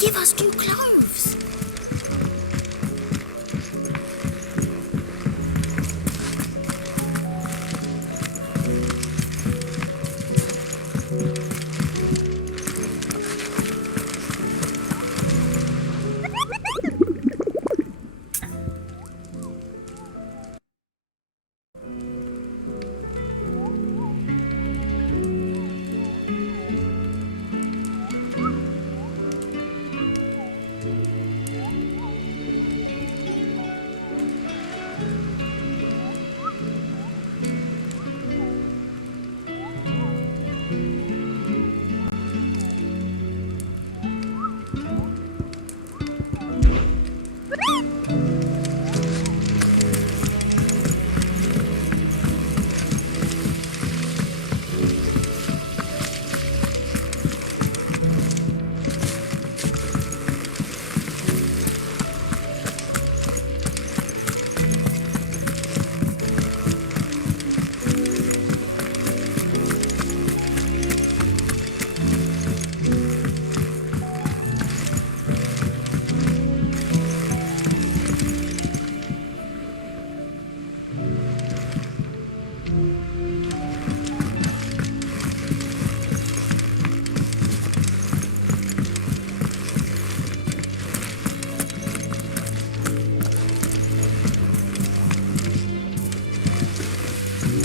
give us new clothes.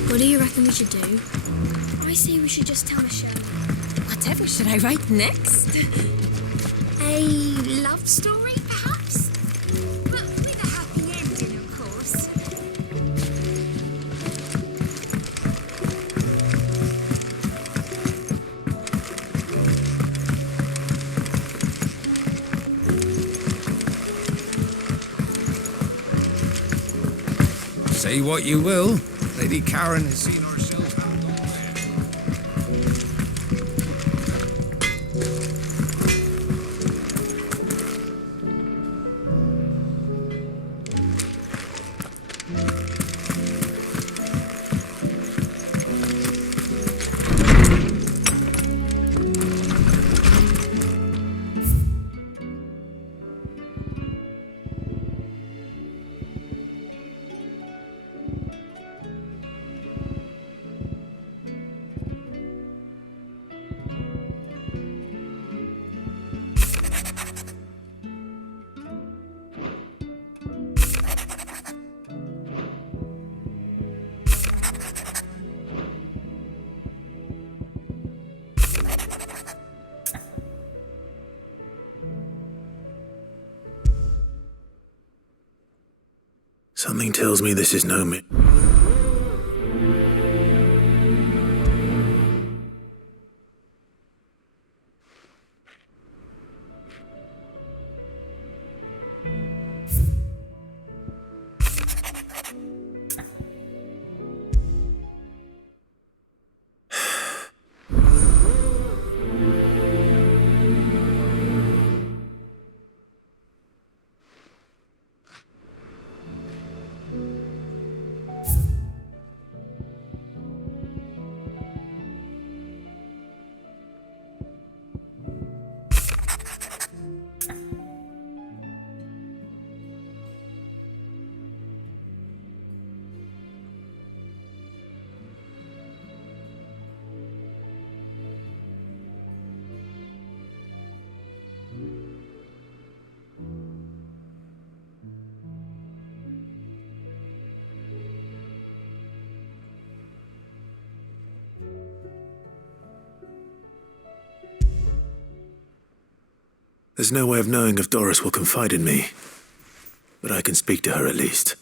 What do you reckon we should do? I say we should just tell Michelle. Whatever should I write next? A love story, perhaps? But with a happy ending, of course. Say what you will, Lady Karen has seen herself out nowhere. Something tells me this is no mi- There's no way of knowing if Doris will confide in me, but I can speak to her at least.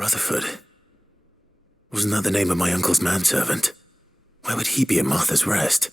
Rutherford. Wasn't that the name of my uncle's manservant? Why would he be at Martha's Rest?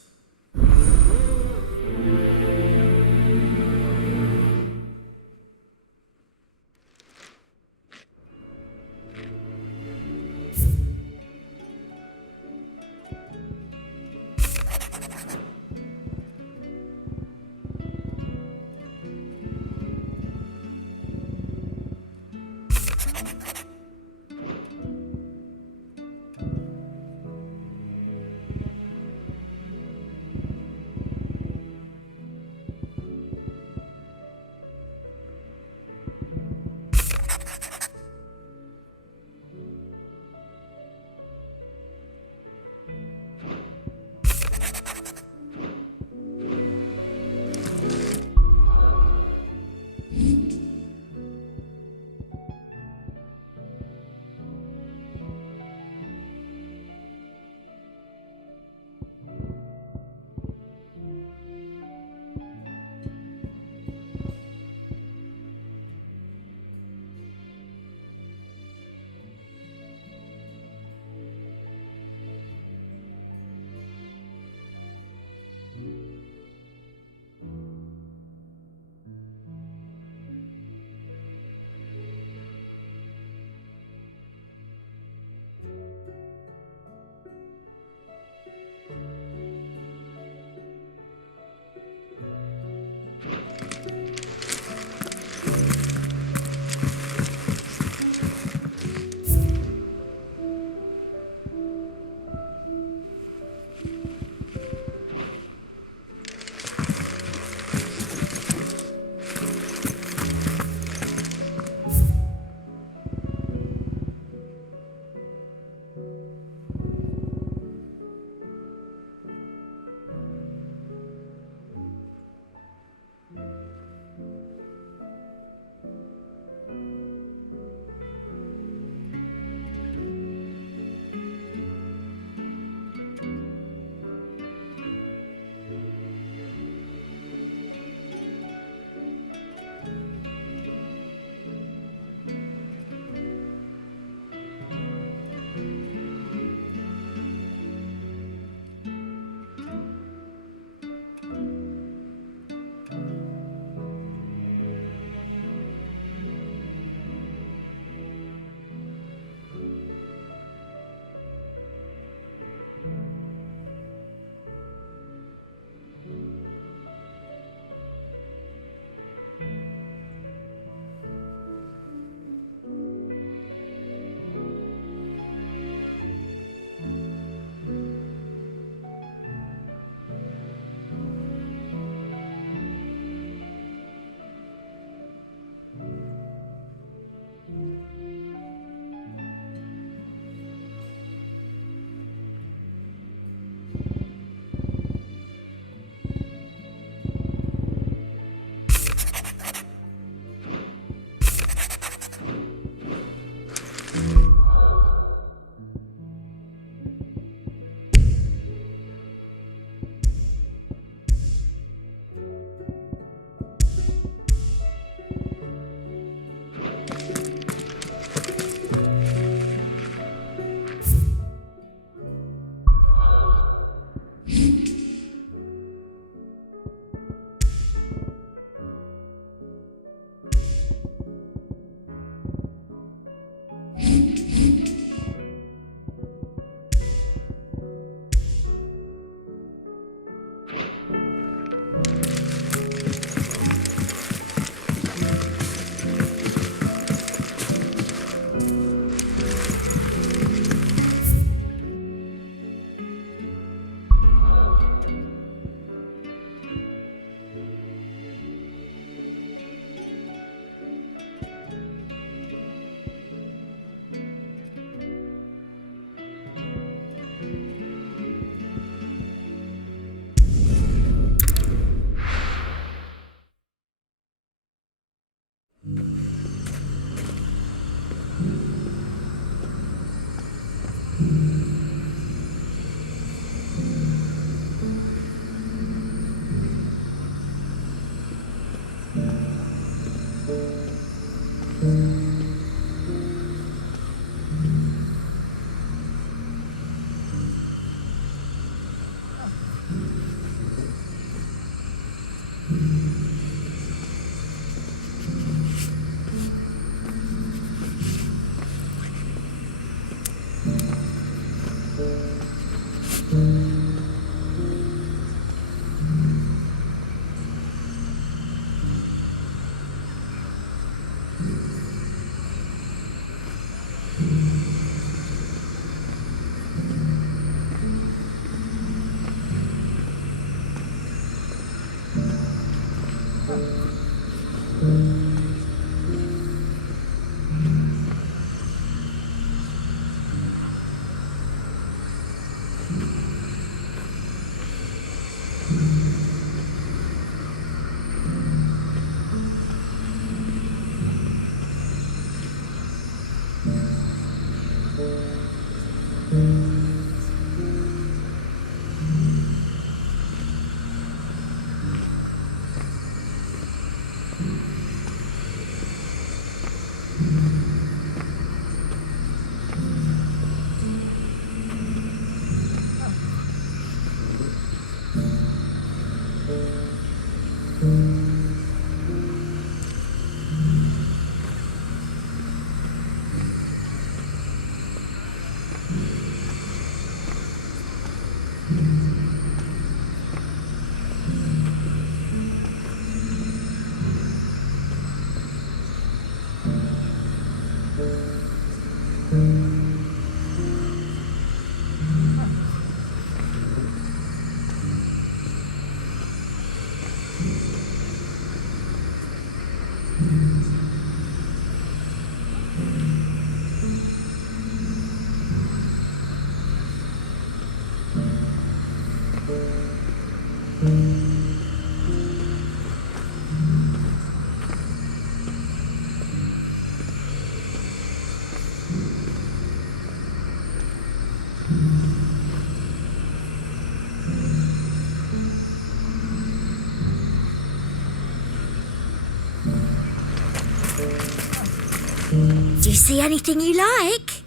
Do you see anything you like?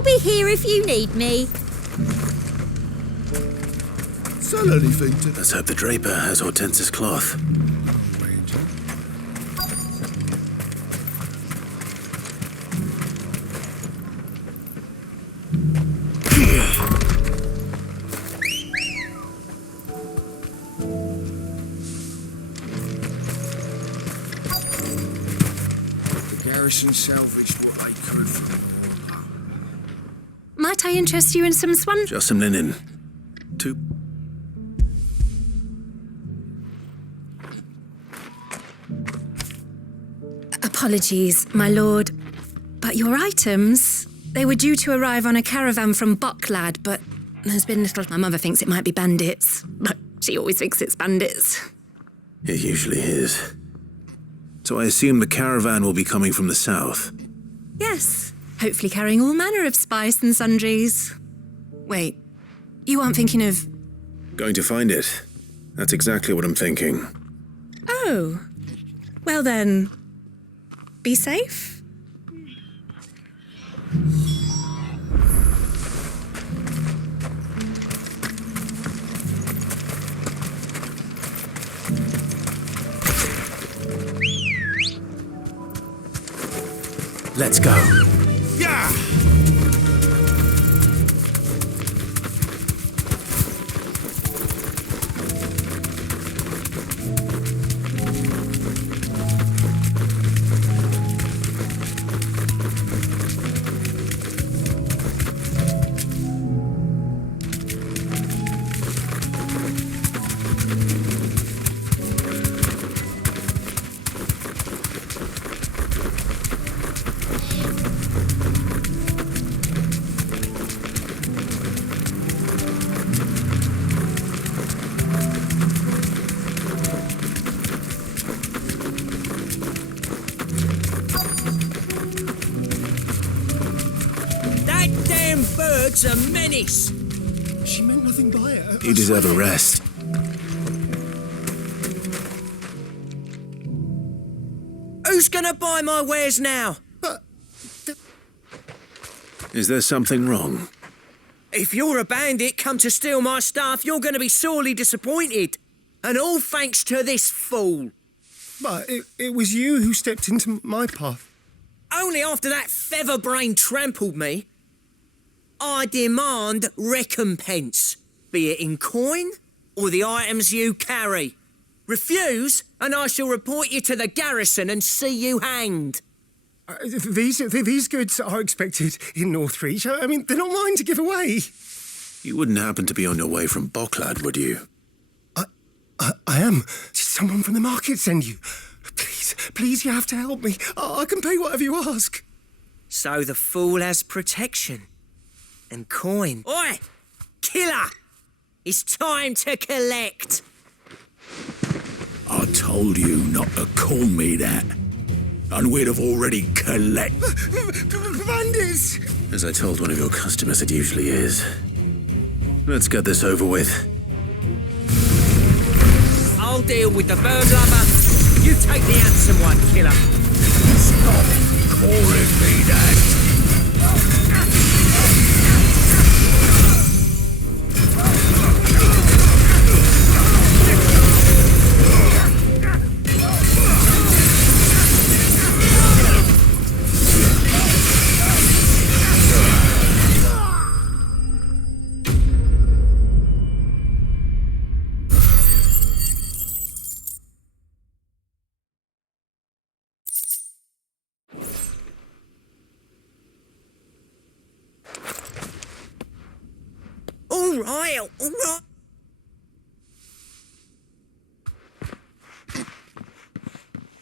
I'll be here if you need me. Sell anything to Let's hope the draper has Hortense's cloth. The garrison salvaged what they could from. Might I interest you in some swan? Just some linen. Two. Apologies, my lord. But your items, they were due to arrive on a caravan from Bucklad, but there's been little... My mother thinks it might be bandits, but she always thinks it's bandits. It usually is. So I assume the caravan will be coming from the south. Yes, hopefully carrying all manner of spice and sundries. Wait, you aren't thinking of... Going to find it. That's exactly what I'm thinking. Oh, well then, be safe. Let's go. Yeah! word's a menace. She meant nothing by it. You deserve a rest. Who's gonna buy my wares now? Is there something wrong? If you're a bandit come to steal my stuff, you're gonna be sorely disappointed. And all thanks to this fool. But it was you who stepped into my path. Only after that featherbrain trampled me. I demand recompense, be it in coin or the items you carry. Refuse, and I shall report you to the garrison and see you hanged. These goods are expected in Northreach. I mean, they're not mine to give away. You wouldn't happen to be on your way from Bocklad, would you? I am. Did someone from the market send you? Please, you have to help me. I can pay whatever you ask. So the fool has protection. And coin. Oi! Killer! It's time to collect. I told you not to call me that. And we'd have already collected. Bandits! As I told one of your customers, it usually is. Let's get this over with. I'll deal with the bird lover. You take the handsome one, killer. Stop calling me that. All right.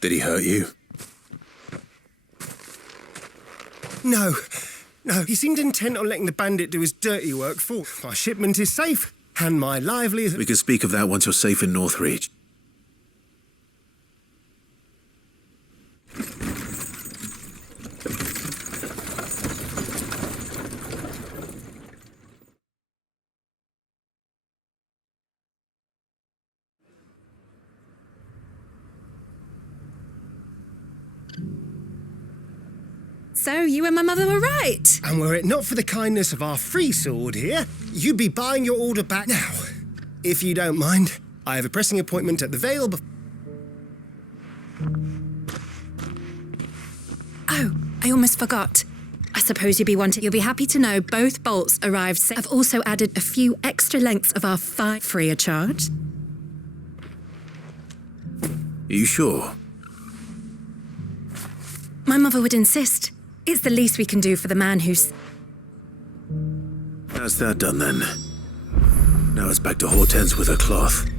Did he hurt you? No, he seemed intent on letting the bandit do his dirty work for. My shipment is safe, and my lively... We can speak of that once you're safe in Northreach. So, you and my mother were right. And were it not for the kindness of our free sword here, you'd be buying your order back now. If you don't mind, I have a pressing appointment at the Vale. Oh, I almost forgot. I suppose you'll be happy to know both bolts arrived safe. I've also added a few extra lengths of our fire free of charge. Are you sure? My mother would insist. It's the least we can do for the man who's... That's that done then. Now it's back to Hortense with her cloth.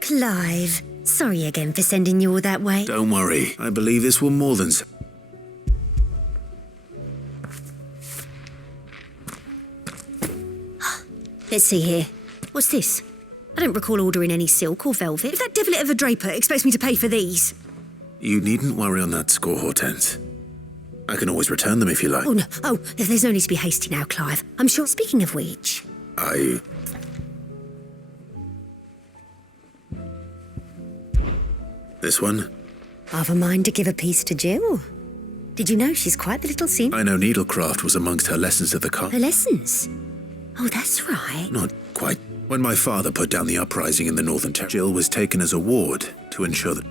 Clive, sorry again for sending you all that way. Don't worry. I believe this will more than... Let's see here. What's this? I don't recall ordering any silk or velvet. If that devilet of a draper expects me to pay for these... You needn't worry on that score, Hortense. I can always return them if you like. Oh, no. Oh, there's no need to be hasty now, Clive. I'm sure... Speaking of which... This one? I've a mind to give a piece to Jill. Did you know she's quite the little scene? I know needlecraft was amongst her lessons at the Her lessons? Oh, that's right. Not quite. When my father put down the uprising in the Northern Territory, Jill was taken as a ward to ensure that...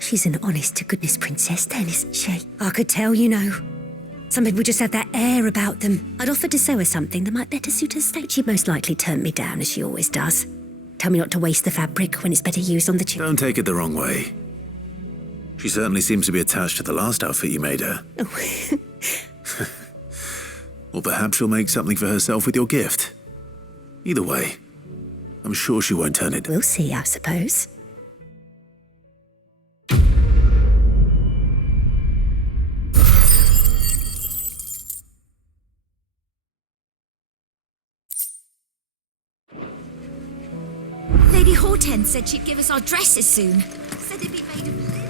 She's an honest-to-goodness princess then, isn't she? I could tell, you know. Some people just have that air about them. I'd offered to sew her something that might better suit her state. She'd most likely turn me down, as she always does. Tell me not to waste the fabric when it's better used on the children. Don't take it the wrong way. She certainly seems to be attached to the last outfit you made her. Oh. Or perhaps she'll make something for herself with your gift. Either way, I'm sure she won't turn it. We'll see, I suppose. bartender said she'd give us our dresses soon. Said they'd be made of linen.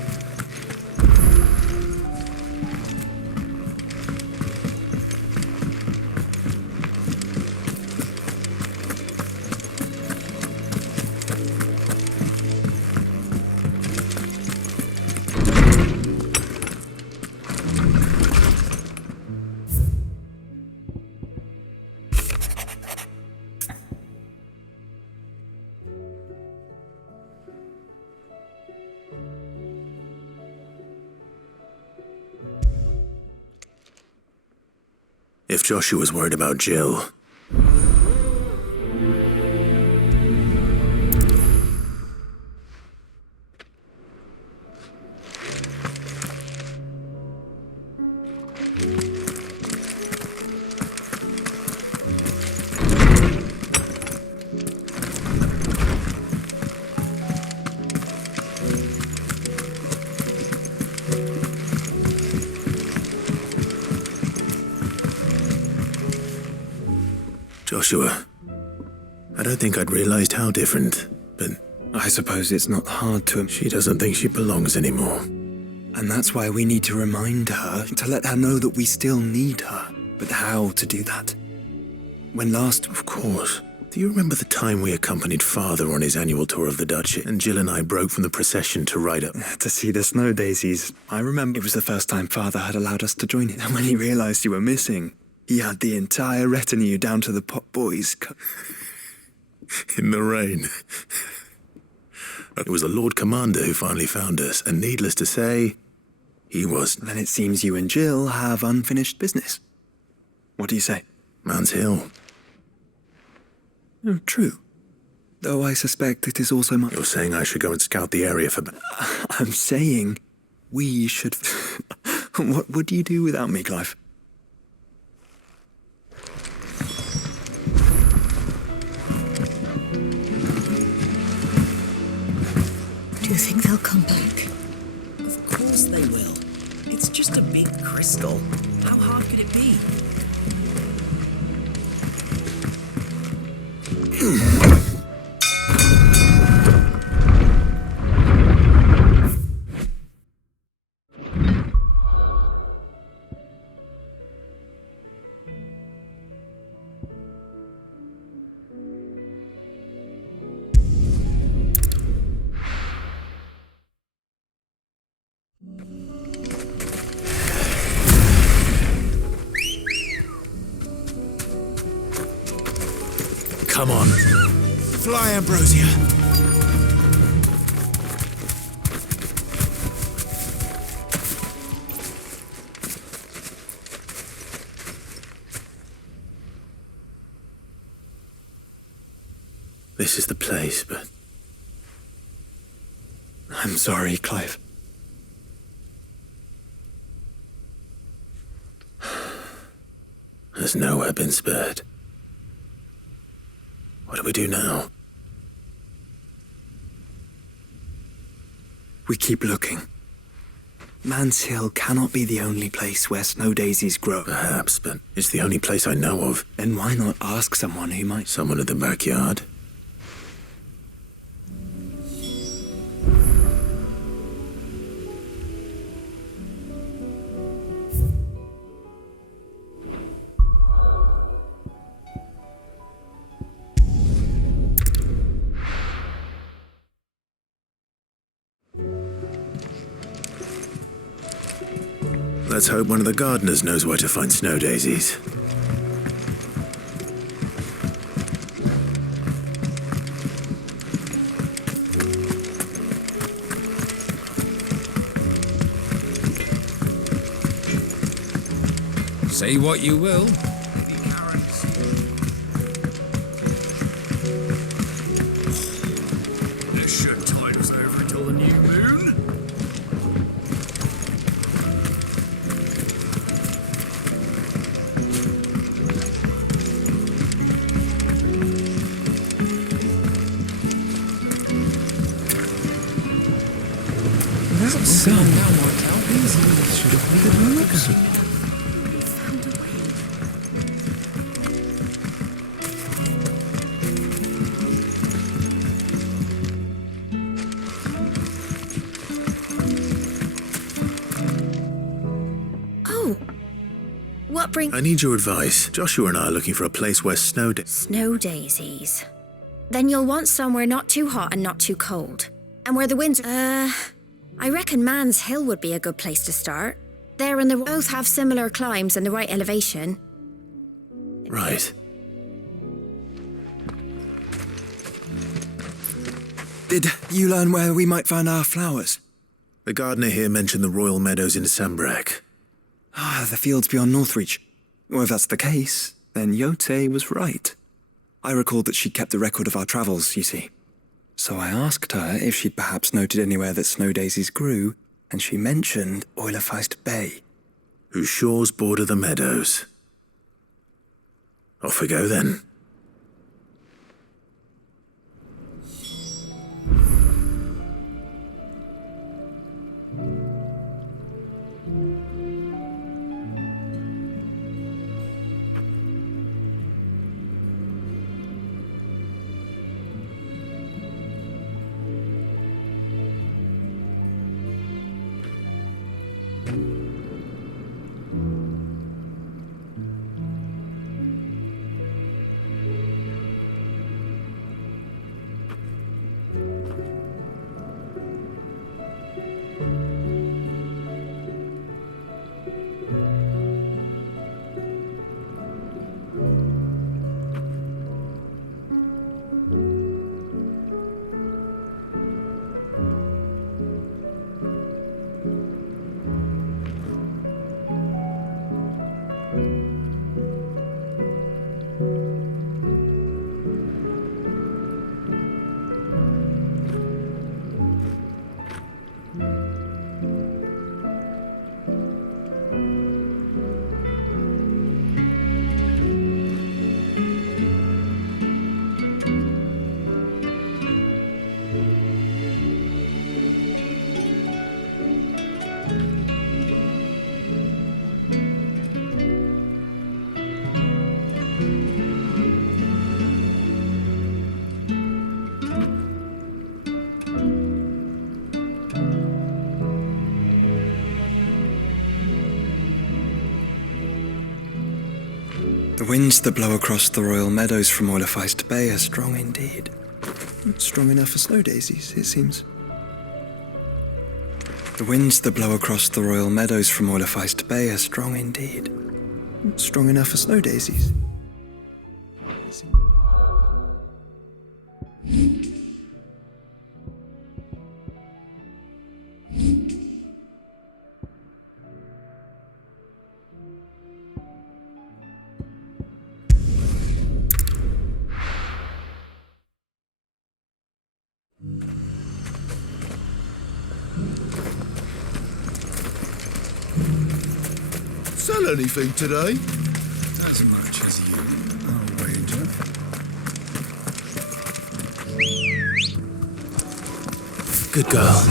If Joshua's worried about Jill, Joshua, I don't think I'd realized how different, but I suppose it's not hard to... she doesn't think she belongs anymore. And that's why we need to remind her, to let her know that we still need her. But how to do that? When last... Of course. Do you remember the time we accompanied Father on his annual tour of the Duchy, and Jill and I broke from the procession to ride up? To see the snow daisies. I remember it was the first time Father had allowed us to join it, and when he realized you were missing, he had the entire retinue down to the pot boys. In the rain. It was the Lord Commander who finally found us, and needless to say, he was... Then it seems you and Jill have unfinished business. What do you say? Man's Hill. Oh, true. Though I suspect it is also my... You're saying I should go and scout the area for... I'm saying we should... What would you do without me, Clive? Do you think they'll come back? Of course they will. It's just a big crystal. How hard could it be? Come on. Fly, Ambrosia. This is the place, but... I'm sorry, Clive. Has nowhere been spared. What do we do now? We keep looking. Man's Hill cannot be the only place where snow daisies grow. Perhaps, but it's the only place I know of. Then why not ask someone who might... Someone at the backyard. Let's hope one of the gardeners knows where to find snow daisies. Say what you will. This should tide us over until the new moon. That sound now worked out easy. Should have been a look. What bring... I need your advice. Joshua and I are looking for a place where snow... Snow daisies. Then you'll want somewhere not too hot and not too cold. And where the winds... I reckon Man's Hill would be a good place to start. There and the... Both have similar climbs and the right elevation. Right. Did you learn where we might find our flowers? The gardener here mentioned the Royal Meadows in Sambrak. Ah, the fields beyond Northreach. Well, if that's the case, then Yote was right. I recalled that she kept a record of our travels, you see. So I asked her if she'd perhaps noted anywhere that snow daisies grew, and she mentioned Oilefeist Bay. Whose shores border the meadows. Off we go then. The winds that blow across the Royal Meadows from Oilefeist Bay are strong indeed. Strong enough for snow daisies, it seems. The winds that blow across the Royal Meadows from Oilefeist Bay are strong indeed. Strong enough for snow daisies. Sell anything today? As much as you. I'll wager. Good girl.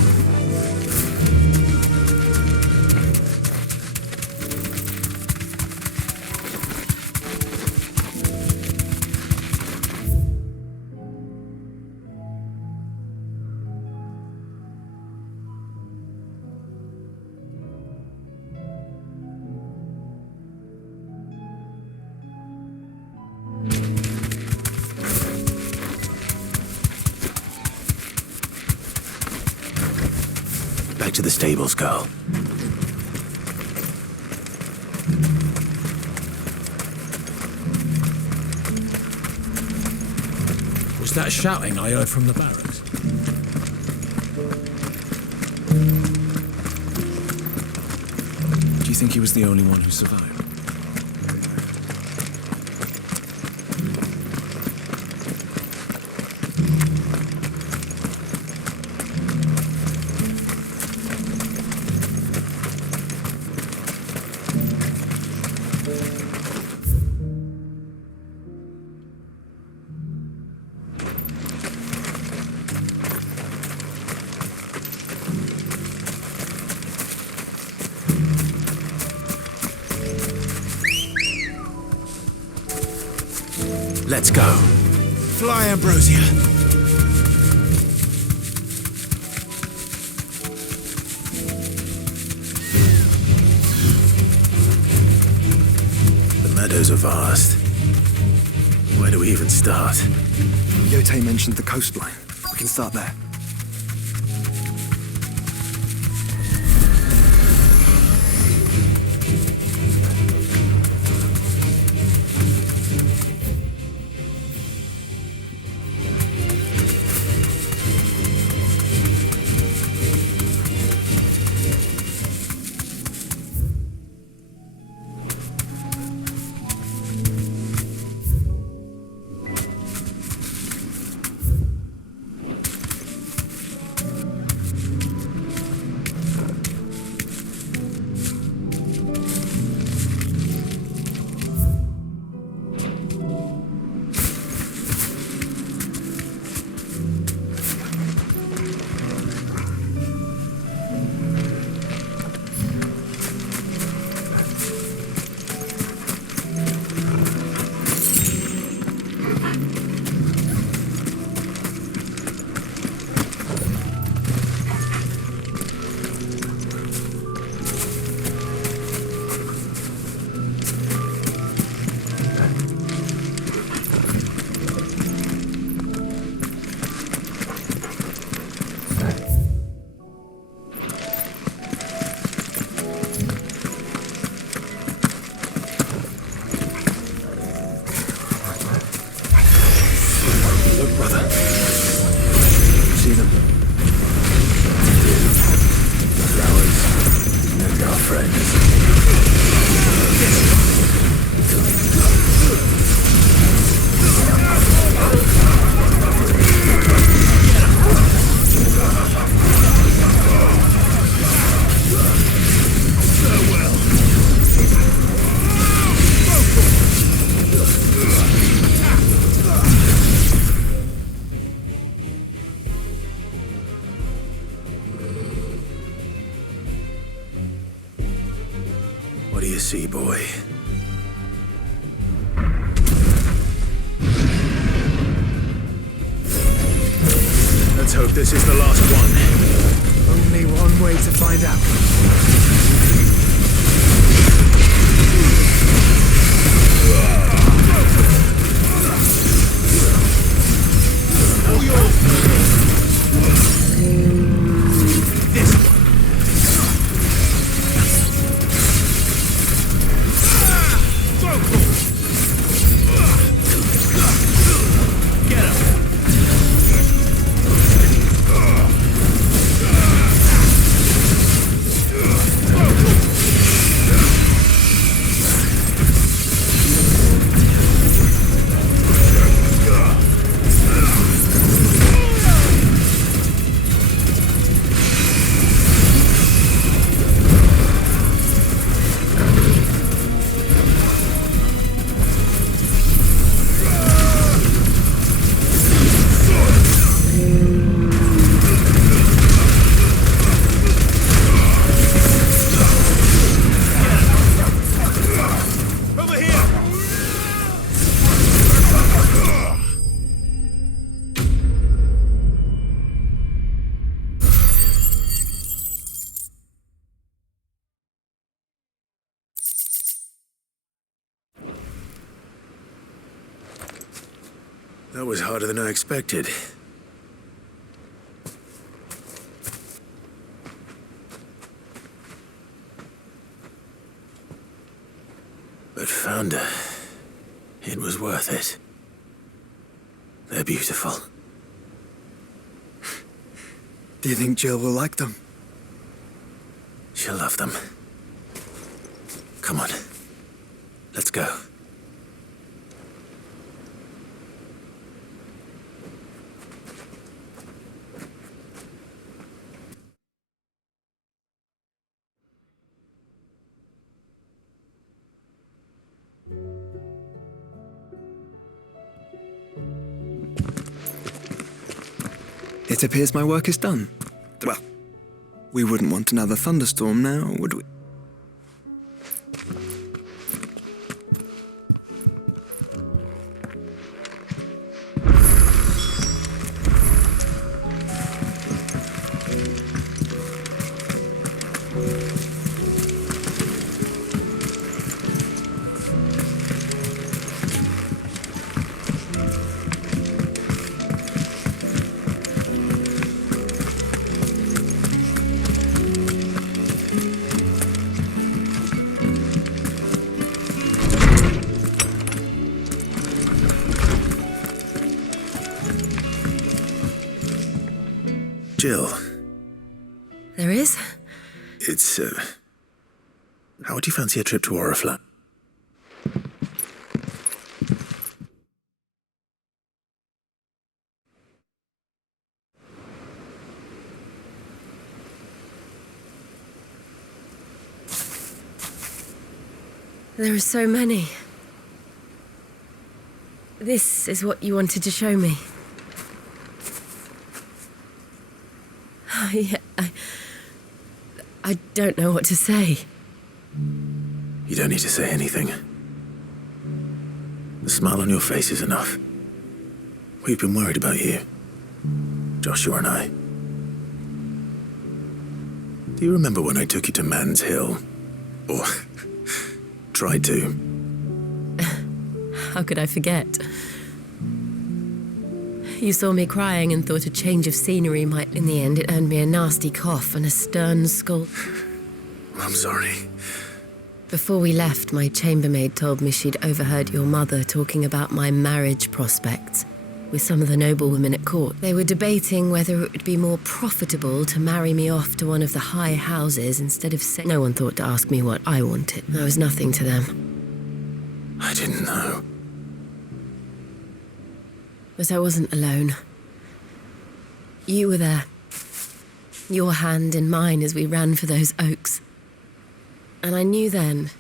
Back to the stables, girl. Was that shouting I heard from the barracks? Do you think he was the only one who survived? Let's go. Fly, Ambrosia. meadows are vast. Where do we even start? Yote mentioned the coastline. We can start there. What do you see, boy? Let's hope this is the last one. Only one way to find out. That was harder than I expected. But Founder, it was worth it. They're beautiful. Do you think Jill will like them? She'll love them. Come on. Let's go. It appears my work is done. Well, we wouldn't want another thunderstorm now, would we? Jill, There is? it's, how would you fancy a trip to Oriflamme? There are so many. This is what you wanted to show me. Yeah, I don't know what to say. You don't need to say anything. The smile on your face is enough. We've been worried about you, Joshua and I. Do you remember when I took you to Man's Hill? Or tried to? How could I forget? You saw me crying and thought a change of scenery might... In the end, it earned me a nasty cough and a stern scold. I'm sorry. Before we left, my chambermaid told me she'd overheard your mother talking about my marriage prospects with some of the noblewomen at court. They were debating whether it would be more profitable to marry me off to one of the high houses instead of saying... No one thought to ask me what I wanted. I was nothing to them. I didn't know. But I wasn't alone. You were there. Your hand in mine as we ran for those oaks. And I knew then,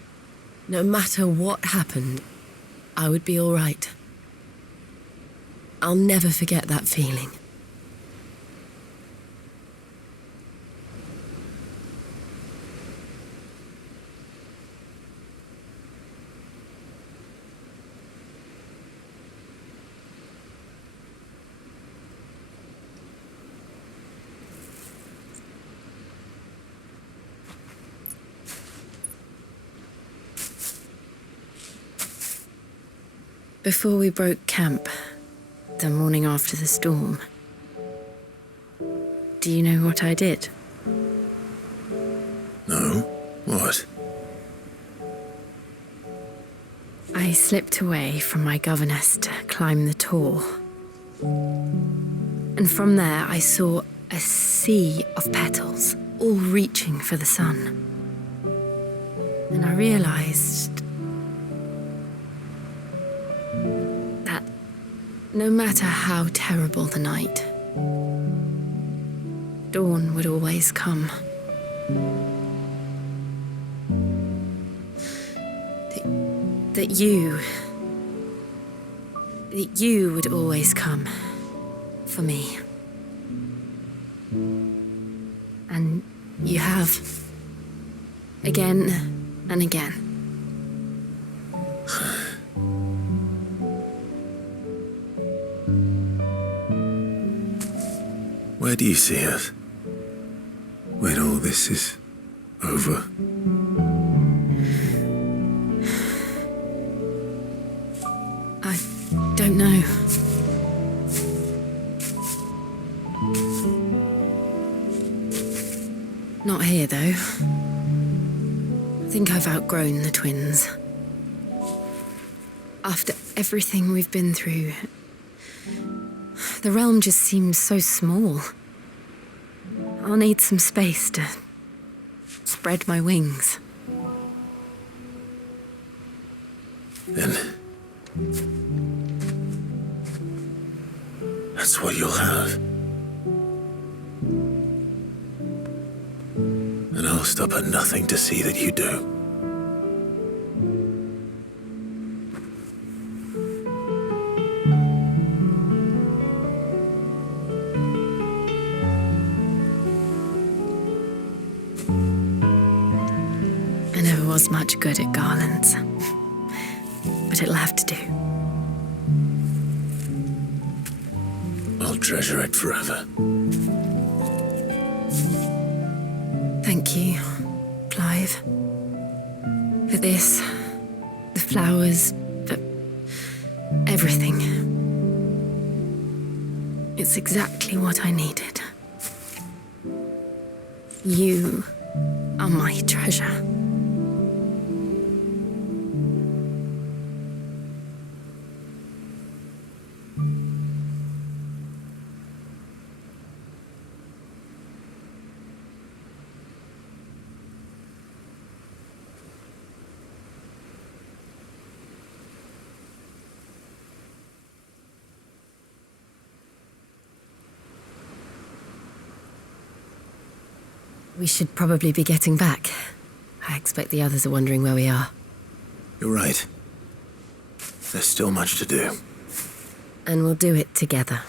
no matter what happened, I would be all right. I'll never forget that feeling. Before we broke camp, the morning after the storm, do you know what I did? No? What? I slipped away from my governess to climb the tor. And from there I saw a sea of petals, all reaching for the sun. And I realized that no matter how terrible the night, dawn would always come. That you would always come for me. And you have. Again and again. Where do you see us? When all this is over? I don't know. Not here, though. I think I've outgrown the twins. After everything we've been through, the realm just seems so small. I'll need some space to spread my wings. Then that's what you'll have. And I'll stop at nothing to see that you do. I never was much good at garlands, but it'll have to do. I'll treasure it forever. Thank you, Clive. For this, the flowers, for everything. It's exactly what I needed. You are my treasure. We should probably be getting back. I expect the others are wondering where we are. You're right. There's still much to do. And we'll do it together.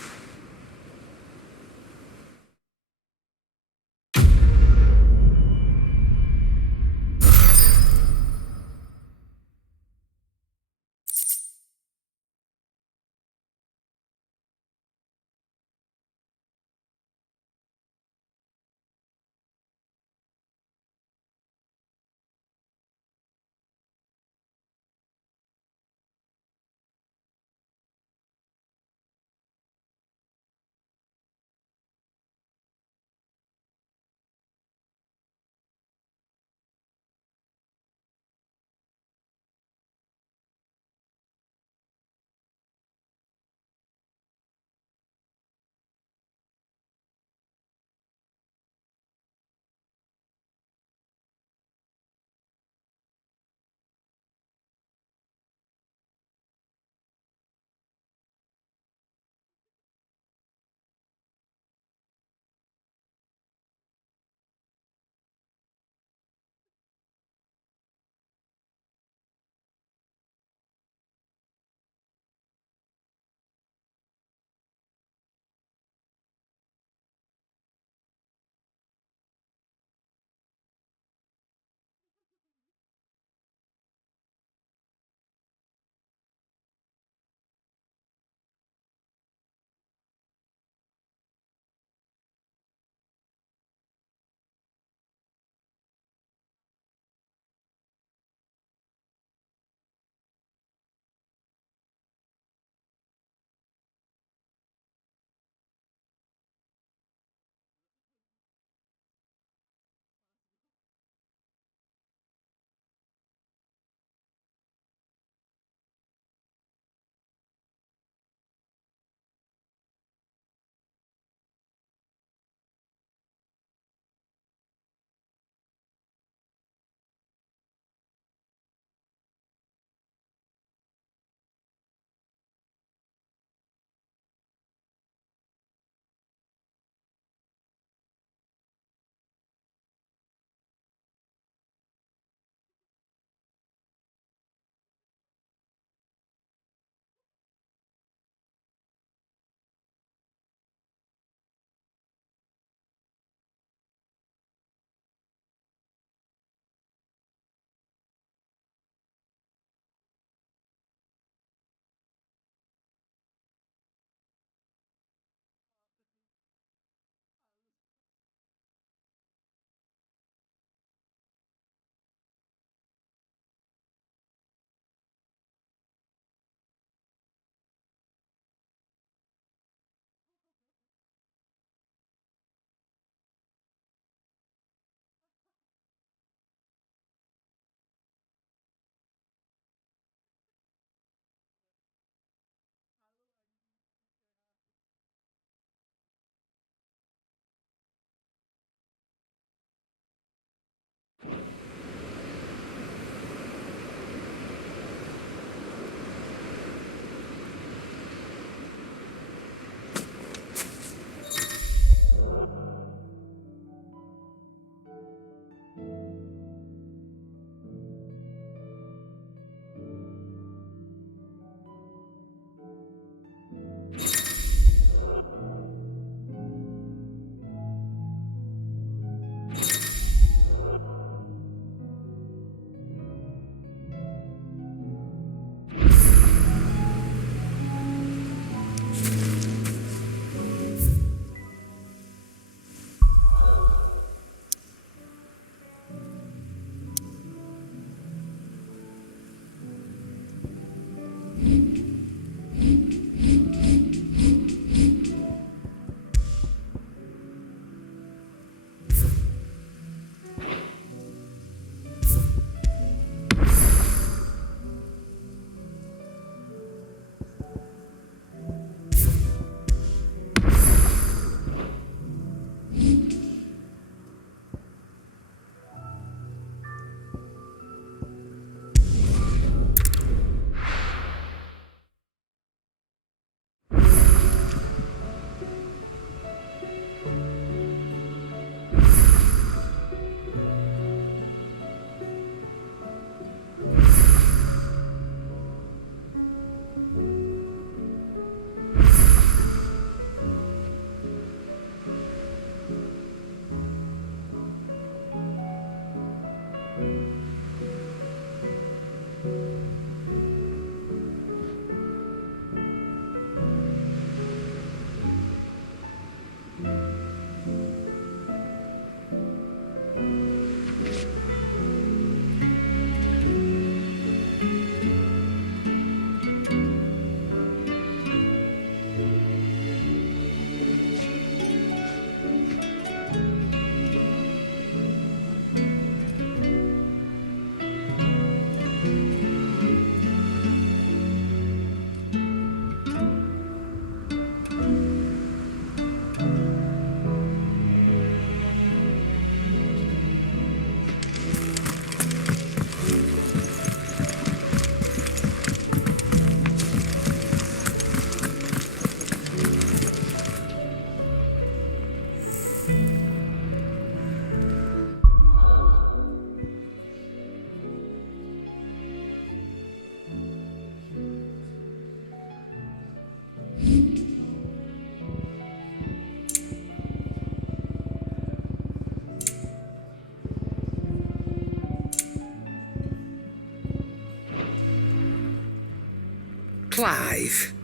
Clive.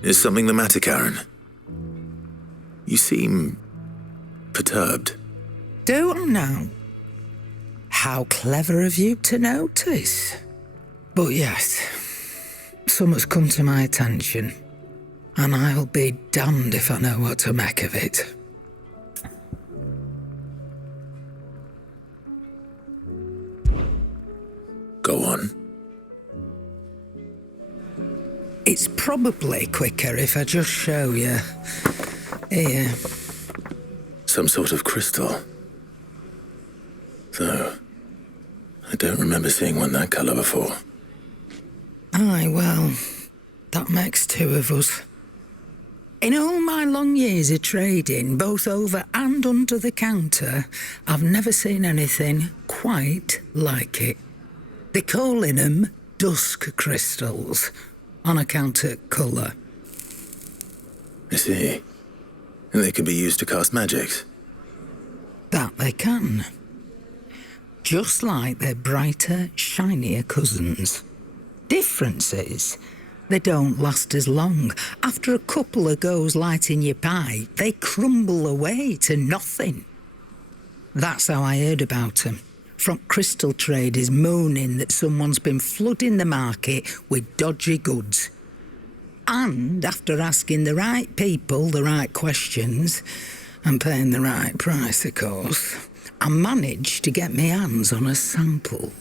Is something the matter, Karen? You seem perturbed. Don't know. How clever of you to notice. But yes, something's come to my attention, and I'll be damned if I know what to make of it. Go on. It's probably quicker if I just show you. Here. Some sort of crystal. Though, I don't remember seeing one that colour before. Aye, well, that makes two of us. In all my long years of trading, both over and under the counter, I've never seen anything quite like it. They're calling them dusk crystals, on account of colour. I see. And they can be used to cast magics. That they can. Just like their brighter, shinier cousins. Difference is, they don't last as long. After a couple of goes lighting your pie, they crumble away to nothing. That's how I heard about them. From crystal traders moaning that someone's been flooding the market with dodgy goods. And after asking the right people the right questions, and paying the right price, of course, I managed to get my hands on a sample.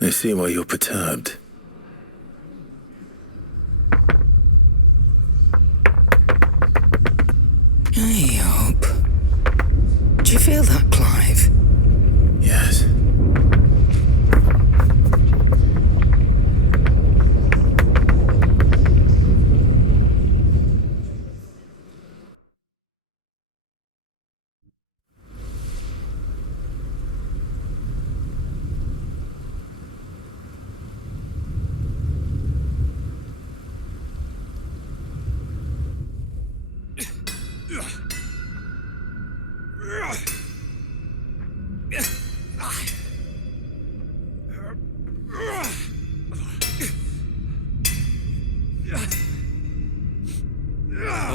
I see why you're perturbed. I hope. Do you feel that, Clive? Yes.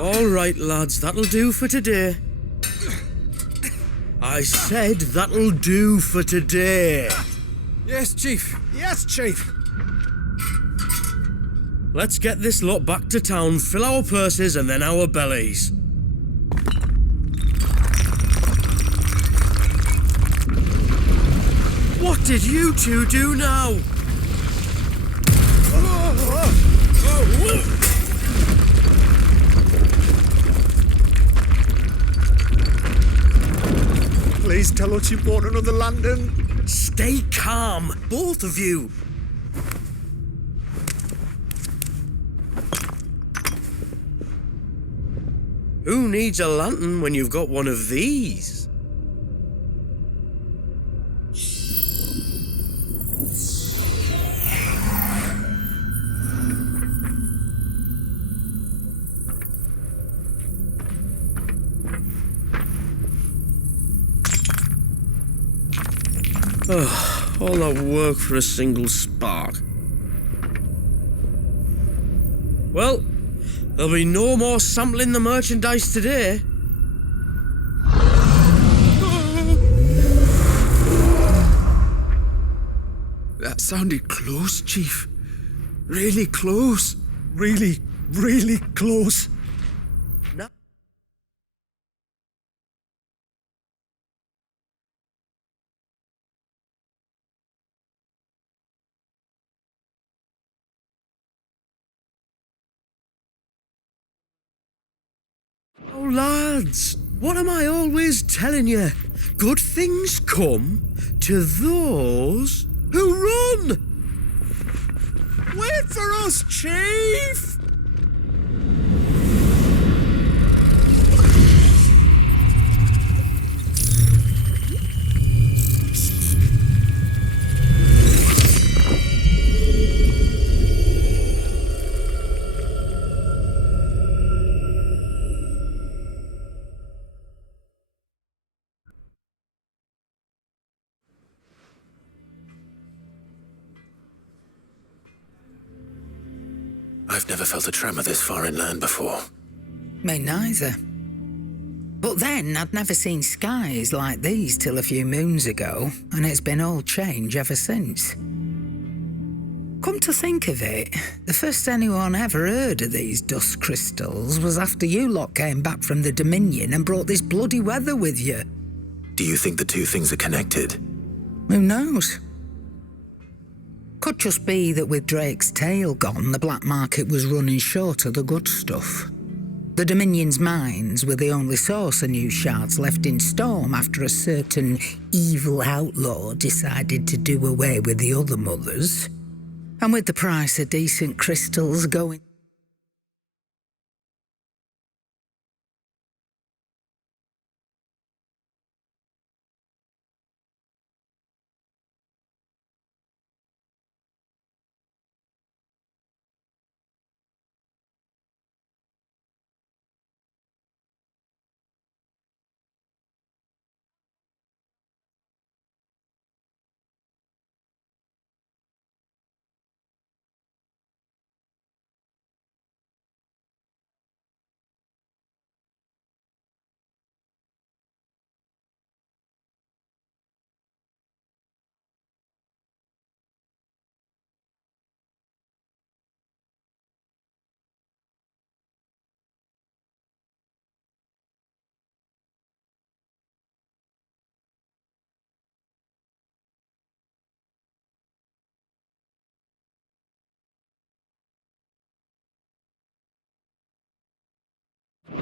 All right, lads, that'll do for today. I said that'll do for today. Yes, Chief. Yes, Chief. Let's get this lot back to town, fill our purses and then our bellies. What did you two do now? Please tell us you bought another lantern. Stay calm, both of you. Who needs a lantern when you've got one of these? Oh, all that work for a single spark. Well, there'll be no more sampling the merchandise today. That sounded close, Chief. Really close. Really, really close. Oh, lads, what am I always telling you? Good things come to those who run! Wait for us, Chief! I've never felt a tremor this far inland before. Me neither. But then I'd never seen skies like these till a few moons ago, and it's been all change ever since. Come to think of it, the first anyone ever heard of these dust crystals was after you lot came back from the Dominion and brought this bloody weather with you. Do you think the two things are connected? Who knows? Could just be that with Drake's tail gone, the black market was running short of the good stuff. The Dominion's mines were the only source of new shards left in Storm after a certain evil outlaw decided to do away with the other mothers. And with the price of decent crystals going...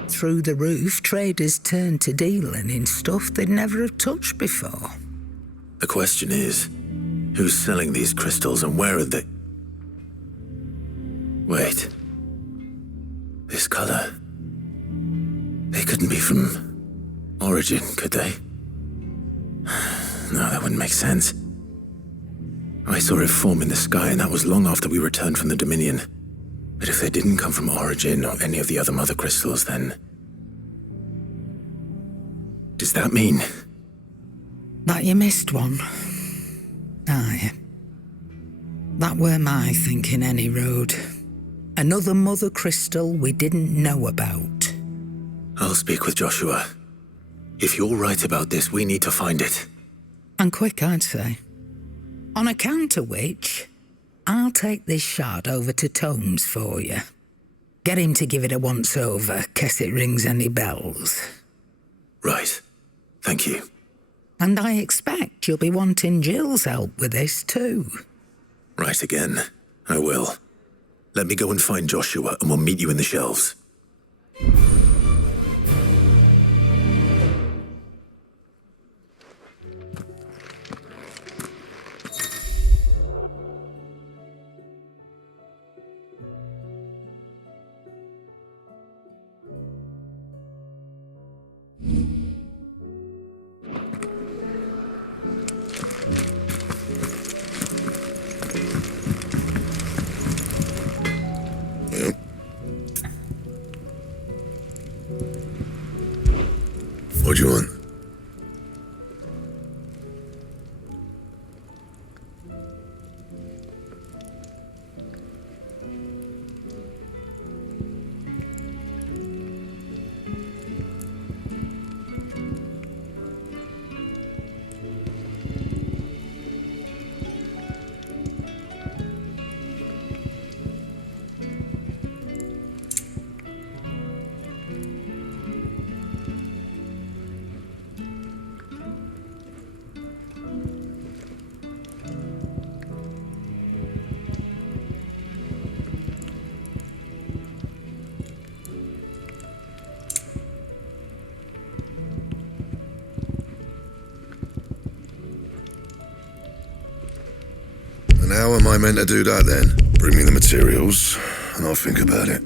Through the roof, traders turned to dealing in stuff they'd never have touched before. The question is, who's selling these crystals and where are they? Wait. This color. They couldn't be from Origin, could they? No, that wouldn't make sense. I saw it form in the sky, and that was long after we returned from the Dominion. But if they didn't come from Origin or any of the other mother crystals, then... does that mean... That you missed one? Aye. That were my thinking, any road. Another mother crystal we didn't know about. I'll speak with Joshua. If you're right about this, we need to find it. And quick, I'd say. On account of which, I'll take this shard over to Tomes for you. Get him to give it a once-over, case it rings any bells. Right. Thank you. And I expect you'll be wanting Jill's help with this too. Right again. I will. Let me go and find Joshua, and we'll meet you in the shelves. What do you want? And how am I meant to do that then? Bring me the materials, and I'll think about it.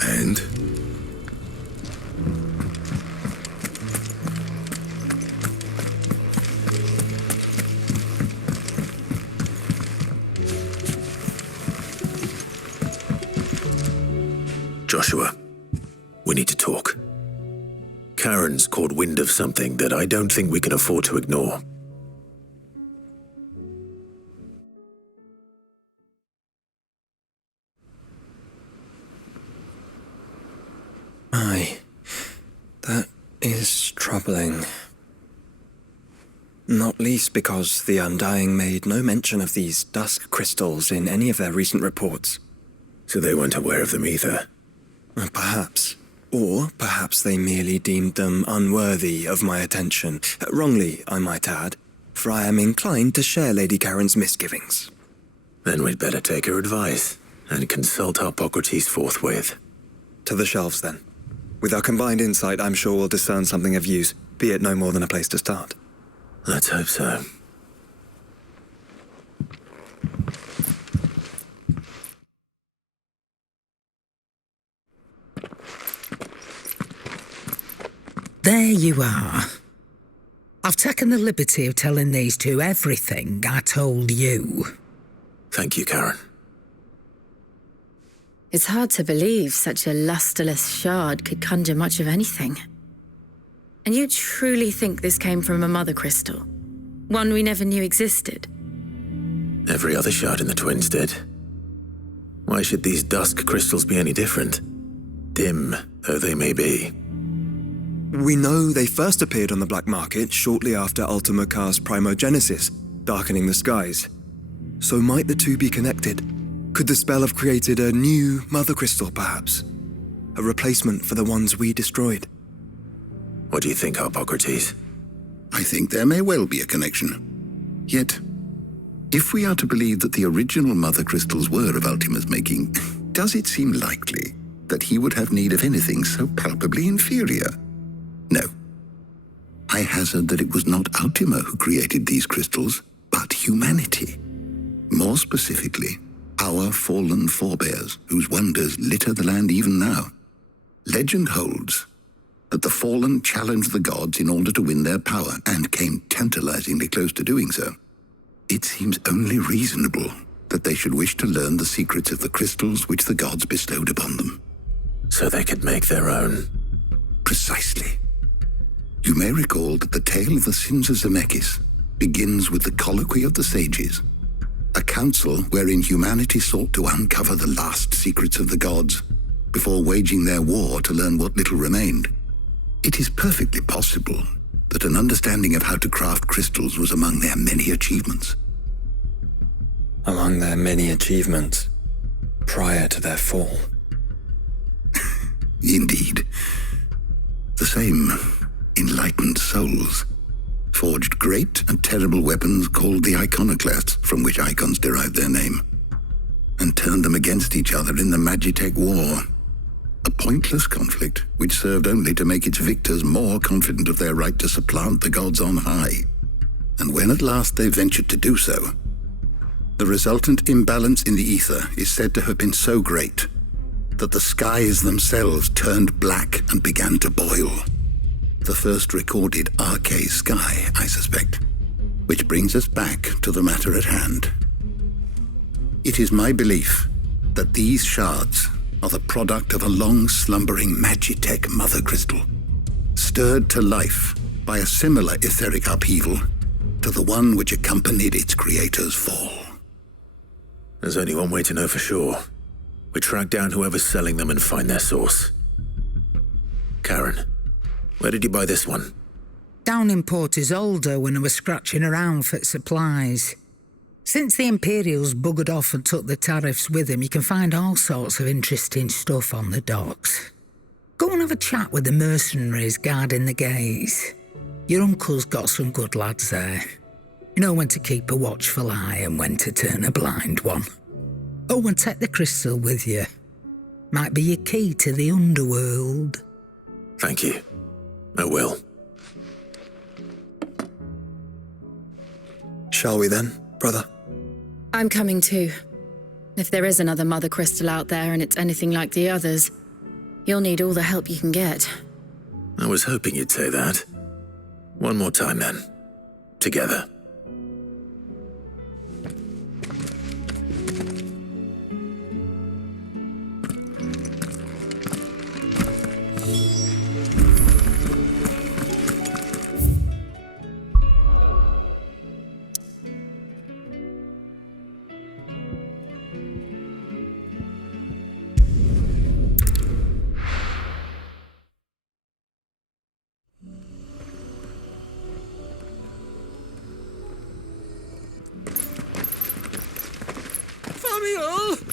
And talk. Karen's caught wind of something that I don't think we can afford to ignore. Aye, that is troubling. Not least because the Undying made no mention of these dusk crystals in any of their recent reports. So they weren't aware of them either. Perhaps. Or perhaps they merely deemed them unworthy of my attention. Wrongly, I might add, for I am inclined to share Lady Karen's misgivings. Then we'd better take her advice and consult Hippocrates forthwith. To the shelves, then. With our combined insight, I'm sure we'll discern something of use, be it no more than a place to start. Let's hope so. There you are. I've taken the liberty of telling these two everything I told you. Thank you, Karen. It's hard to believe such a lusterless shard could conjure much of anything. And you truly think this came from a mother crystal? One we never knew existed? Every other shard in the Twins did. Why should these dusk crystals be any different? Dim though they may be. We know they first appeared on the black market shortly after Ultima Car's primogenesis, darkening the skies. So might the two be connected? Could the spell have created a new mother crystal, perhaps? A replacement for the ones we destroyed? What do you think, Hippocrates? I think there may well be a connection. Yet, if we are to believe that the original mother crystals were of Ultima's making, does it seem likely that he would have need of anything so palpably inferior? No. I hazard that it was not Ultima who created these crystals, but humanity. More specifically, our fallen forebears, whose wonders litter the land even now. Legend holds that the fallen challenged the gods in order to win their power, and came tantalizingly close to doing so. It seems only reasonable that they should wish to learn the secrets of the crystals which the gods bestowed upon them. So they could make their own. Precisely. You may recall that the tale of the sins of Zemeckis begins with the colloquy of the sages, a council wherein humanity sought to uncover the last secrets of the gods before waging their war to learn what little remained. It is perfectly possible that an understanding of how to craft crystals was among their many achievements. Among their many achievements, prior to their fall. Indeed. The same enlightened souls forged great and terrible weapons called the iconoclasts, from which icons derive their name, and turned them against each other in the Magitech War. A pointless conflict which served only to make its victors more confident of their right to supplant the gods on high. And when at last they ventured to do so, the resultant imbalance in the ether is said to have been so great that the skies themselves turned black and began to boil. The first recorded arcade sky, I suspect. Which brings us back to the matter at hand. It is my belief that these shards are the product of a long-slumbering Magitech mother crystal, stirred to life by a similar etheric upheaval to the one which accompanied its creator's fall. There's only one way to know for sure. We track down whoever's selling them and find their source. Karen, where did you buy this one? Down in Port Isolde when I was scratching around for supplies. Since the Imperials buggered off and took the tariffs with them, you can find all sorts of interesting stuff on the docks. Go and have a chat with the mercenaries guarding the gates. Your uncle's got some good lads there. You know when to keep a watchful eye and when to turn a blind one. Oh, and take the crystal with you. Might be your key to the underworld. Thank you. I will. Shall we then, brother? I'm coming too. If there is another mother crystal out there and it's anything like the others, you'll need all the help you can get. I was hoping you'd say that. One more time then. Together.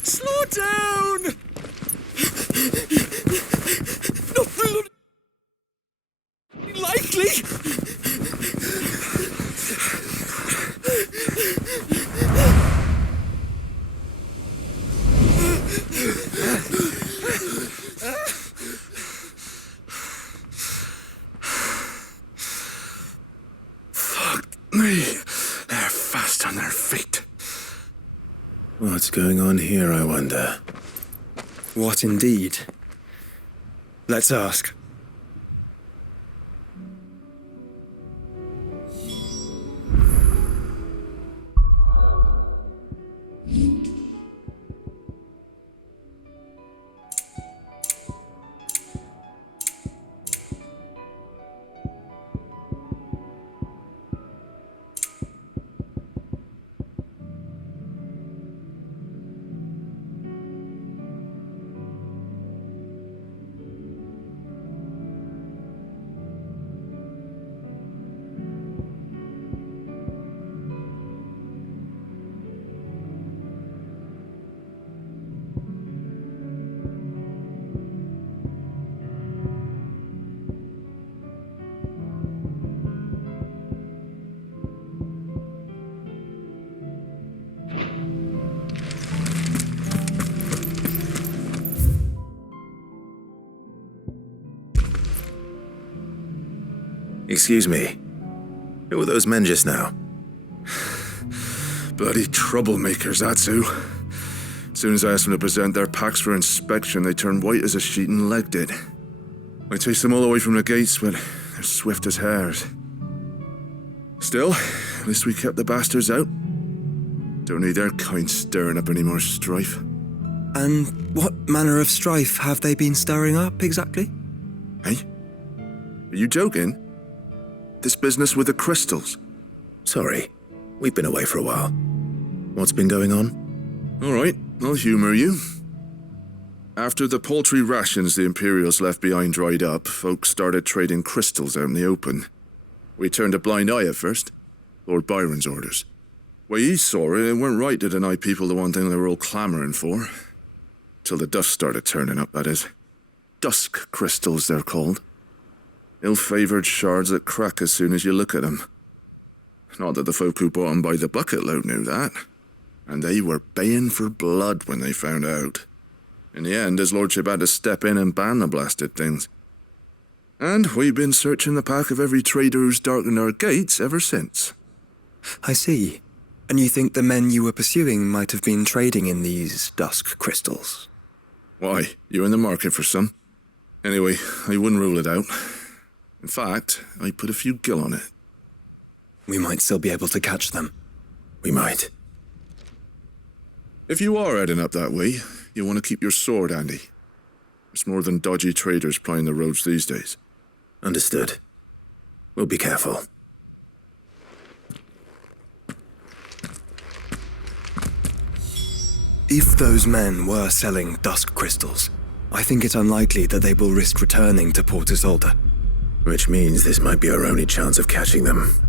Slow down! Not bloody likely! Fuck me. They're fast on their feet. What's going on here, I wonder? What indeed? Let's ask. Excuse me. Who were those men just now? Bloody troublemakers, that's who. As soon as I asked them to present their packs for inspection, they turned white as a sheet and legged it. I chased them all the way from the gates, but they're swift as hares. Still, at least we kept the bastards out. Don't need their kind stirring up any more strife. And what manner of strife have they been stirring up, exactly? Hey? Are you joking? This business with the crystals? Sorry, we've been away for a while. What's been going on? All right, I'll humor you. After the paltry rations the Imperials left behind dried up, folks started trading crystals out in the open. We turned a blind eye at first. Lord Byron's orders. Way he saw it, it weren't right to deny people the one thing they were all clamouring for. Till the dust started turning up, that is. Dusk crystals, they're called. Ill-favoured shards that crack as soon as you look at them. Not that the folk who bought them by the bucket load knew that. And they were baying for blood when they found out. In the end, his lordship had to step in and ban the blasted things. And we've been searching the pack of every trader who's darkened our gates ever since. I see. And you think the men you were pursuing might have been trading in these dusk crystals? Why? You in the market for some? Anyway, I wouldn't rule it out. In fact, I put a few gil on it. We might still be able to catch them. We might. If you are heading up that way, you want to keep your sword handy. There's more than dodgy traders plying the roads these days. Understood. We'll be careful. If those men were selling dusk crystals, I think it unlikely that they will risk returning to Port Isolde. Which means this might be our only chance of catching them.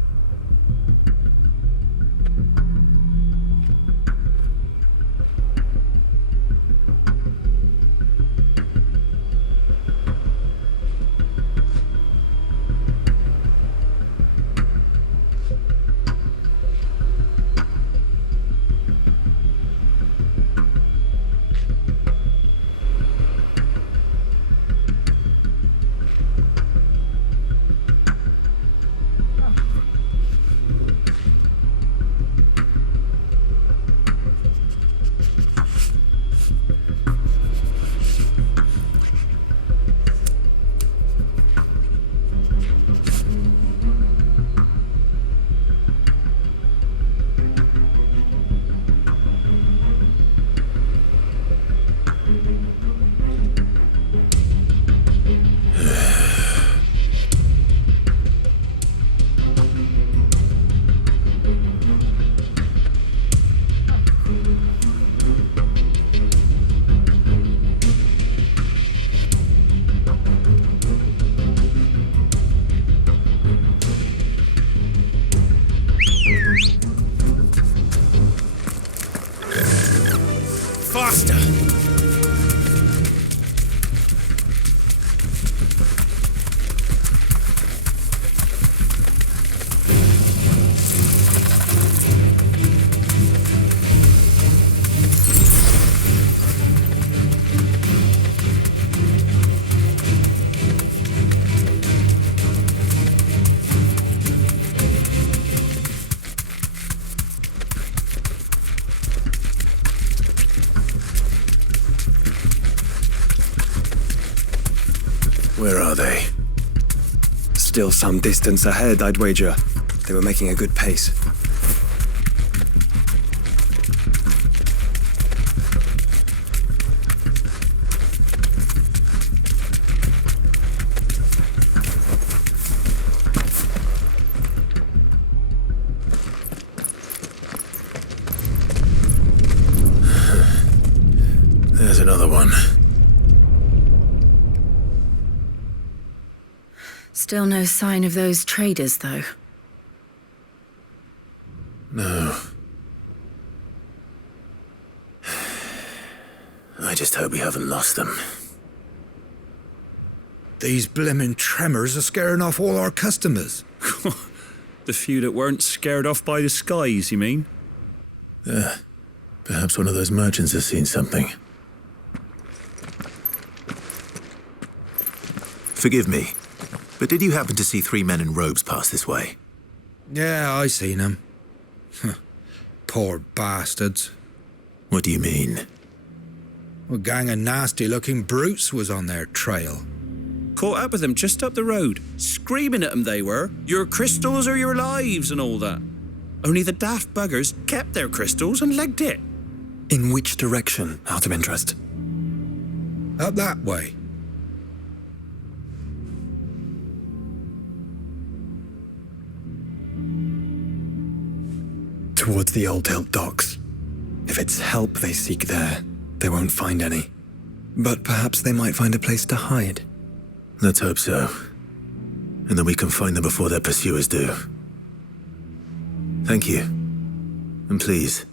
Still some distance ahead, I'd wager. They were making a good pace. There's another one. Still no sign of those traders, though. No. I just hope we haven't lost them. These blimmin' tremors are scaring off all our customers. The few that weren't scared off by the skies, you mean? Perhaps one of those merchants has seen something. Forgive me, but did you happen to see 3 men in robes pass this way? Yeah, I seen them. Poor bastards. What do you mean? A gang of nasty-looking brutes was on their trail. Caught up with them just up the road, screaming at them they were, your crystals or your lives and all that. Only the daft buggers kept their crystals and legged it. In which direction, out of interest? Up that way. Towards the Old Hill docks. If it's help they seek there, they won't find any. But perhaps they might find a place to hide. Let's hope so. And then we can find them before their pursuers do. Thank you. And please,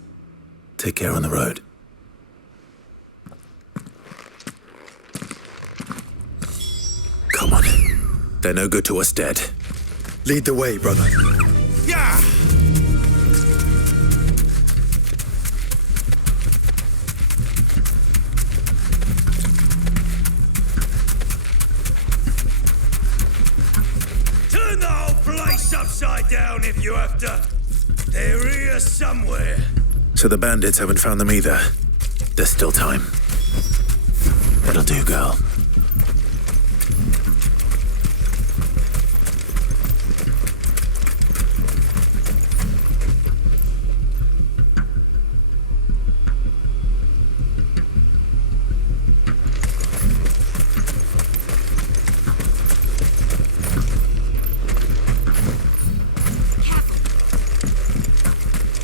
take care on the road. Come on. They're no good to us dead. Lead the way, brother. Yeah! Turn the whole place upside down if you have to. They're here somewhere. So the bandits haven't found them either. There's still time. That'll do, girl.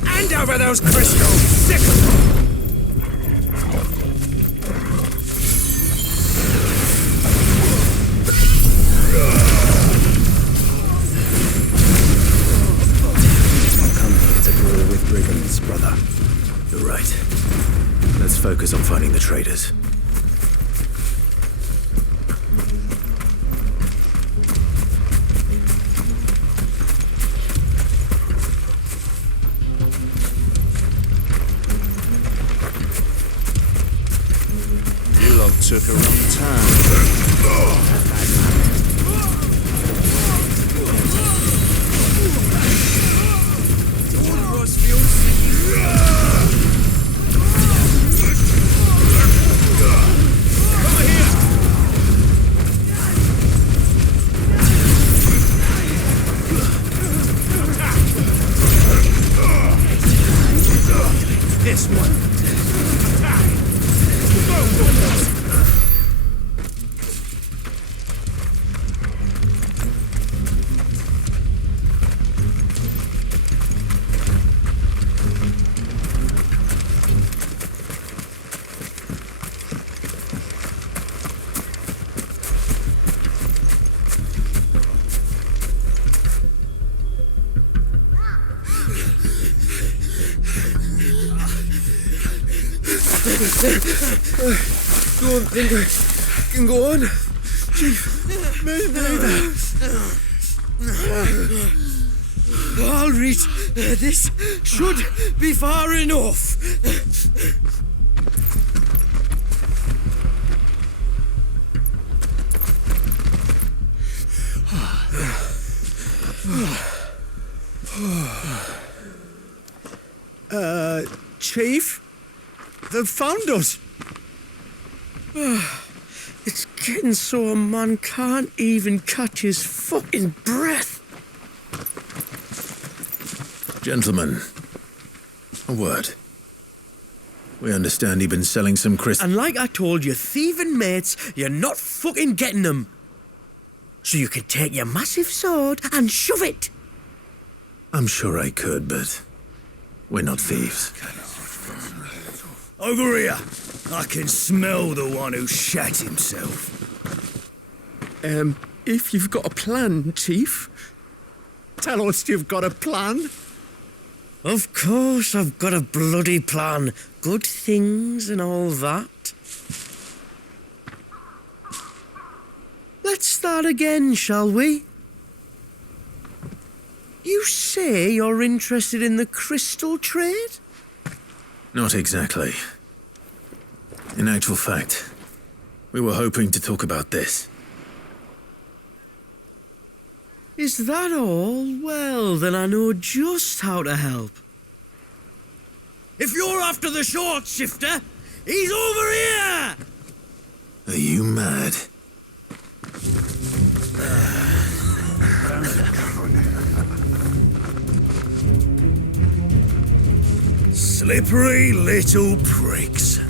Hand over those crystals! Sick of them! Come here to brawl with brigands, brother. You're right. Let's focus on finding the traders. You lot took a wrong turn. This one. Don't think I can go on. Chief, maybe. I'll reach. This should be far enough. Chief? They've found us. It's getting so a man can't even catch his fucking breath. Gentlemen, a word. We understand you've been selling some crystals. And like I told your thieving mates, you're not fucking getting them. So you can take your massive sword and shove it. I'm sure I could, but we're not thieves. Over here. I can smell the one who shat himself. If you've got a plan, Chief, tell us you've got a plan. Of course I've got a bloody plan. Good things and all that. Let's start again, shall we? You say you're interested in the crystal trade? Not exactly. In actual fact, we were hoping to talk about this. Is that all? Well, then I know just how to help. If you're after the short shifter, he's over here! Are you mad? Slippery little pricks.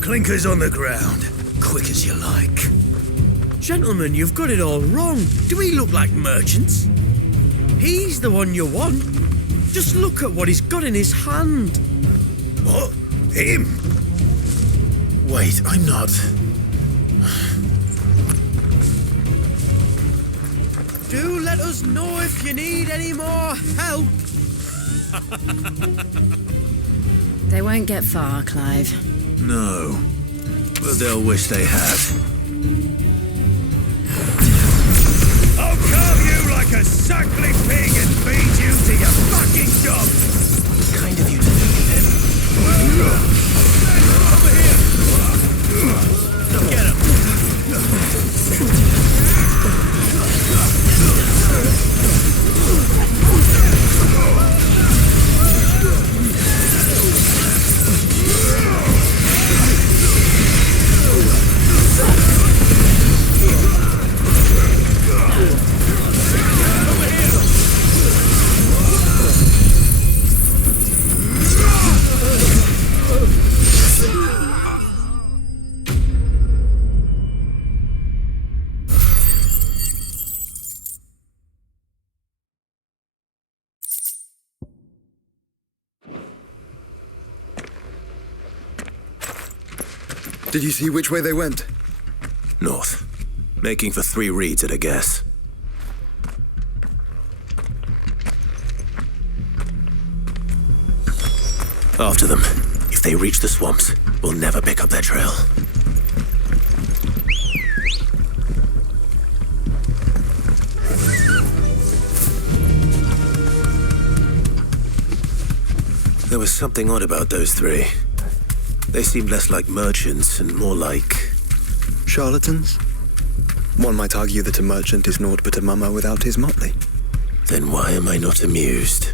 Clinkers on the ground, quick as you like. Gentlemen, you've got it all wrong. Do we look like merchants? He's the one you want. Just look at what he's got in his hand. What? Him? Wait, I'm not. Do let us know if you need any more help. They won't get far, Clive. No, but they'll wish they had. I'll carve you like a suckling pig and feed you to your fucking job! Kind of you to leave him. Over here! Now get him! Did you see which way they went? North. Making for 3 reads at a guess. After them. If they reach the swamps, we'll never pick up their trail. There was something odd about those 3. They seemed less like merchants and more like... charlatans? One might argue that a merchant is naught but a mummer without his motley. Then why am I not amused?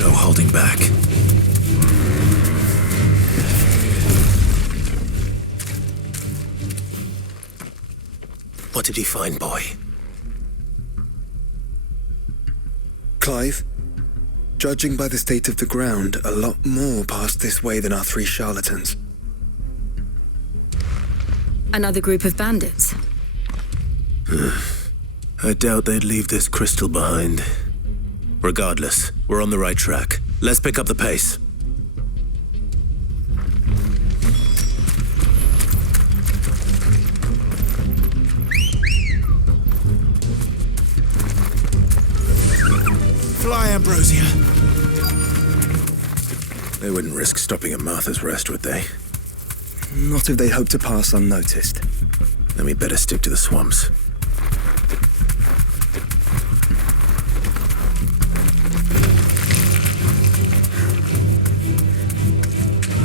No holding back. What did he find, boy? Clive, judging by the state of the ground, a lot more passed this way than our 3 charlatans. Another group of bandits. I doubt they'd leave this crystal behind. Regardless, we're on the right track. Let's pick up the pace. Fly, Ambrosia! They wouldn't risk stopping at Martha's Rest, would they? Not if they hope to pass unnoticed. Then we better stick to the swamps.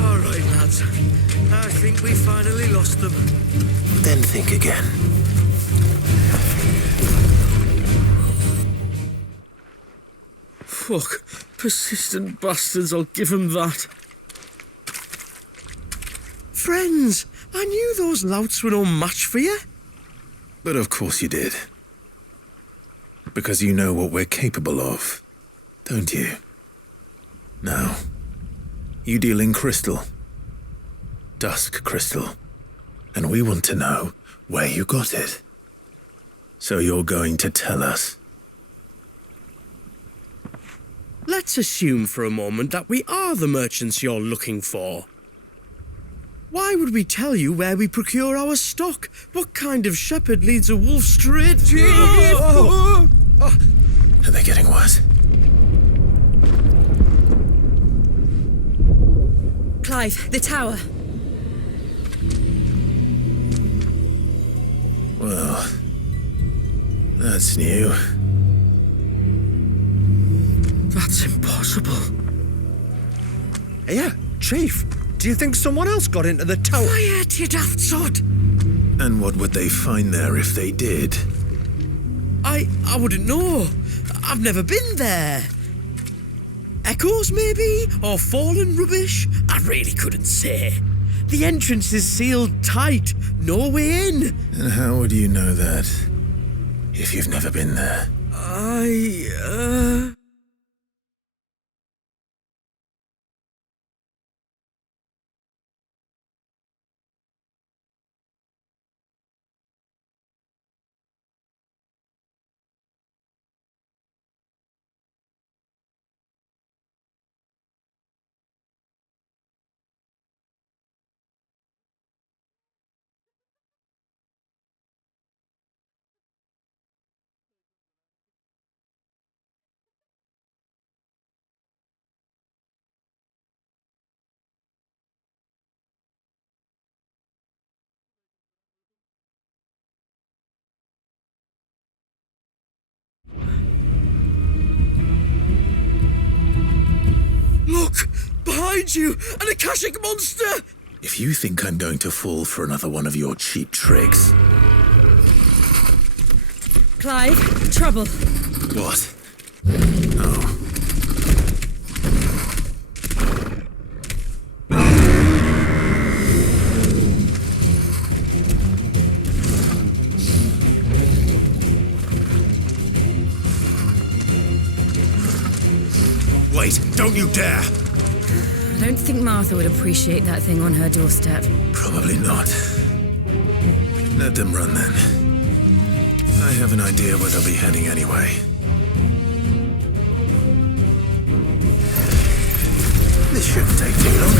All right, lads. I think we finally lost them. Then think again. Fuck. Persistent bastards, I'll give them that. Friends, I knew those louts were no match for you. But of course you did. Because you know what we're capable of, don't you? Now, you deal in crystal. Dusk crystal. And we want to know where you got it. So you're going to tell us. Let's assume for a moment that we are the merchants you're looking for. Why would we tell you where we procure our stock? What kind of shepherd leads a wolf straight? Are they getting worse? Clive, the tower. Well, that's new. That's impossible. Yeah, Chief, do you think someone else got into the tower? Quiet, you daft sod! And what would they find there if they did? I wouldn't know. I've never been there. Echoes, maybe? Or fallen rubbish? I really couldn't say. The entrance is sealed tight. No way in. And how would you know that, if you've never been there? Look! Behind you! An Akashic monster! If you think I'm going to fall for another one of your cheap tricks... Clive, trouble. What? Oh. Wait, don't you dare! I don't think Martha would appreciate that thing on her doorstep. Probably not. Let them run then. I have an idea where they'll be heading anyway. This shouldn't take too long.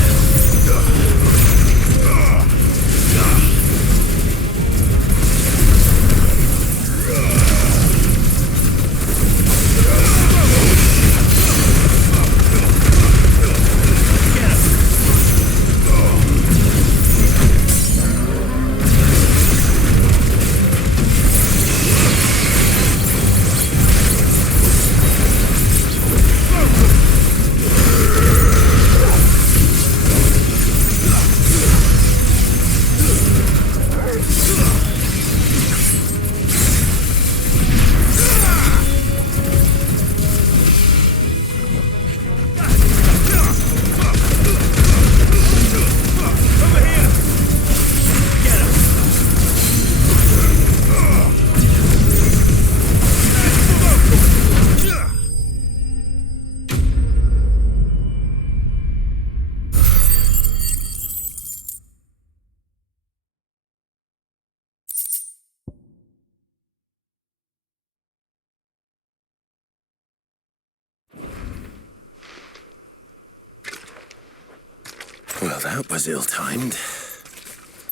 Well, that was ill-timed.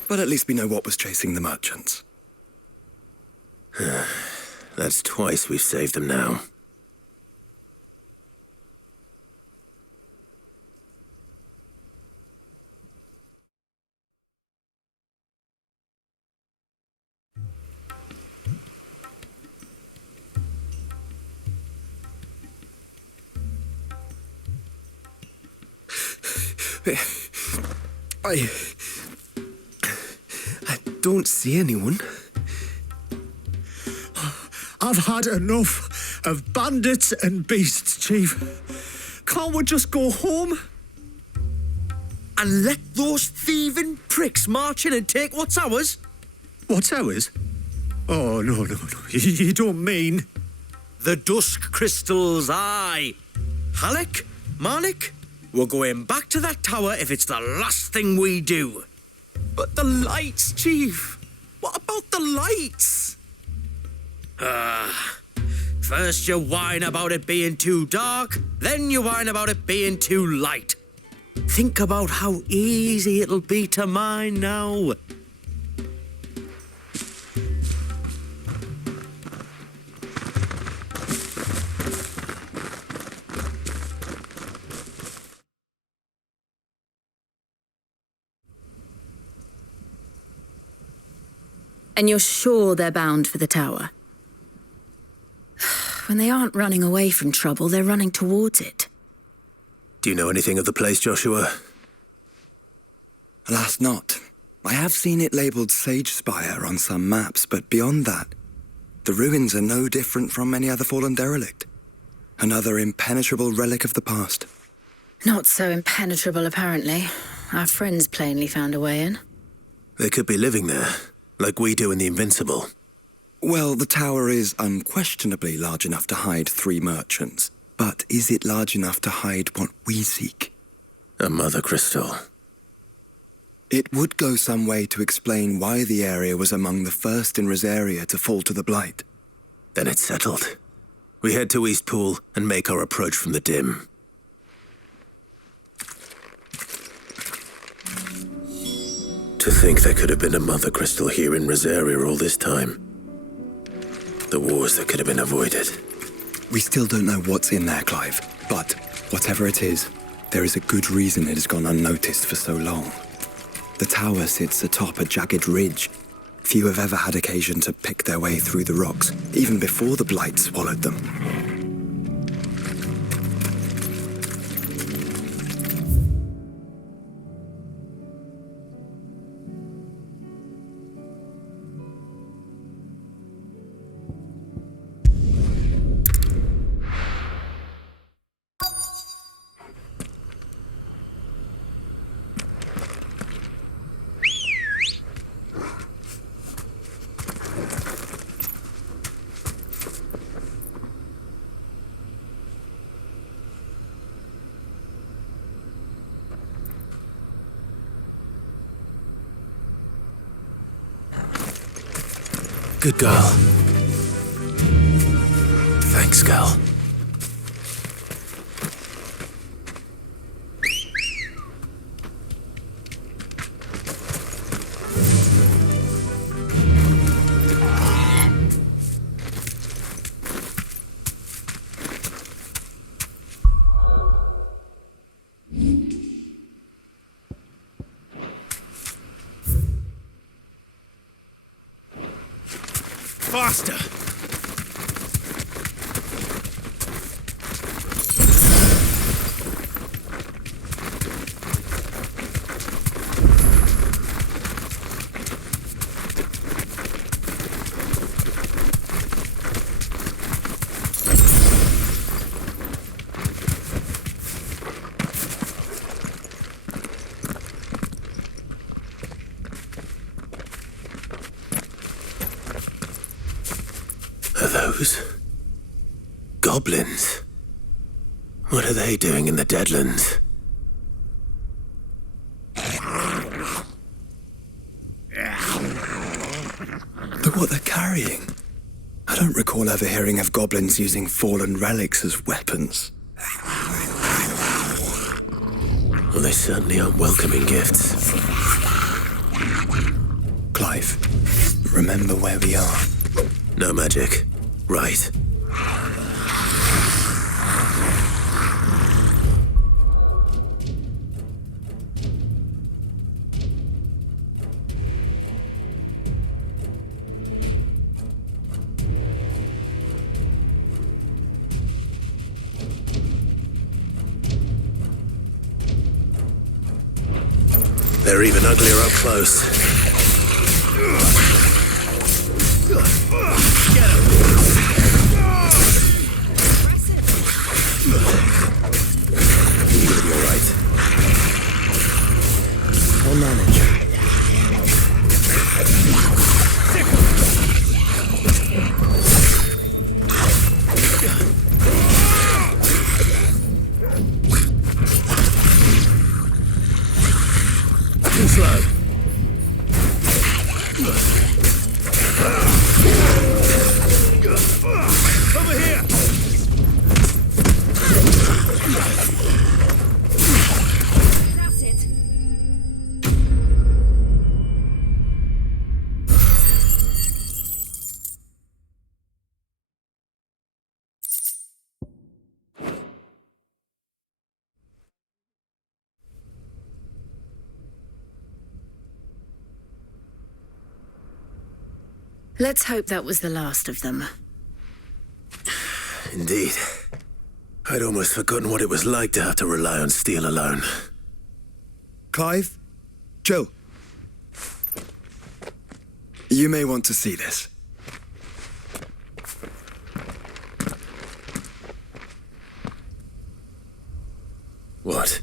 But at least we know what was chasing the merchants. That's twice we've saved them now. I don't see anyone. I've had enough of bandits and beasts, Chief. Can't we just go home? And let those thieving pricks march in and take what's ours? What's ours? Oh, no. You don't mean... The dusk crystals, aye. Halleck, Marnick, we're going back to that tower if it's the last thing we do. But the lights, Chief. What about the lights? First you whine about it being too dark, then you whine about it being too light. Think about how easy it'll be to mine now. And you're sure they're bound for the tower? When they aren't running away from trouble, they're running towards it. Do you know anything of the place, Joshua? Alas, not. I have seen it labelled Sage Spire on some maps, but beyond that, the ruins are no different from any other fallen derelict. Another impenetrable relic of the past. Not so impenetrable, apparently. Our friends plainly found a way in. They could be living there, like we do in the Invincible. Well, the tower is unquestionably large enough to hide 3 merchants. But is it large enough to hide what we seek? A mother crystal. It would go some way to explain why the area was among the first in Rosaria to fall to the Blight. Then it's settled. We head to Eastpool and make our approach from the dim. To think there could have been a mother crystal here in Rosaria all this time. The wars that could have been avoided. We still don't know what's in there, Clive. But whatever it is, there is a good reason it has gone unnoticed for so long. The tower sits atop a jagged ridge. Few have ever had occasion to pick their way through the rocks, even before the Blight swallowed them. Good girl. Thanks, girl. Faster! Are those goblins? What are they doing in the Deadlands? Look what they're carrying. I don't recall ever hearing of goblins using fallen relics as weapons. Well, they certainly aren't welcoming gifts. Clive, remember where we are. No magic. Right. They're even uglier up close. Get him! I'll manage. Too slow. Over here! That's it. Let's hope that was the last of them. Indeed. I'd almost forgotten what it was like to have to rely on steel alone. Clive? Joe? You may want to see this. What?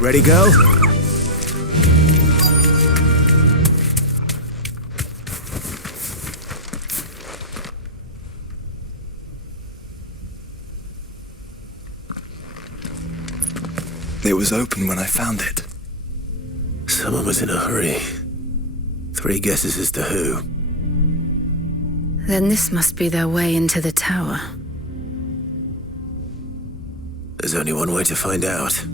Ready, go? It was open when I found it. Someone was in a hurry. 3 guesses as to who. Then this must be their way into the tower. There's only one way to find out.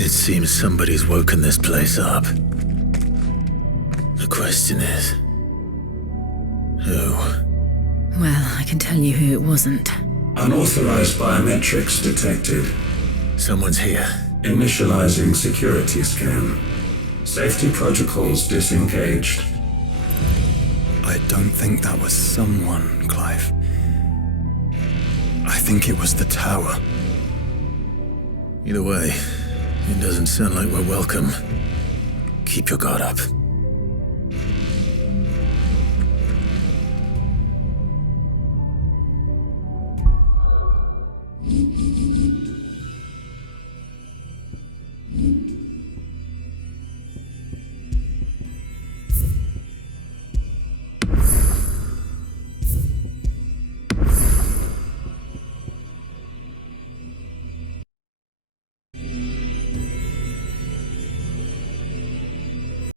It seems somebody's woken this place up. The question is, who? Well, I can tell you who it wasn't. Unauthorized biometrics detected. Someone's here. Initializing security scan. Safety protocols disengaged. I don't think that was someone, Clive. I think it was the tower. Either way, it doesn't sound like we're welcome. Keep your guard up.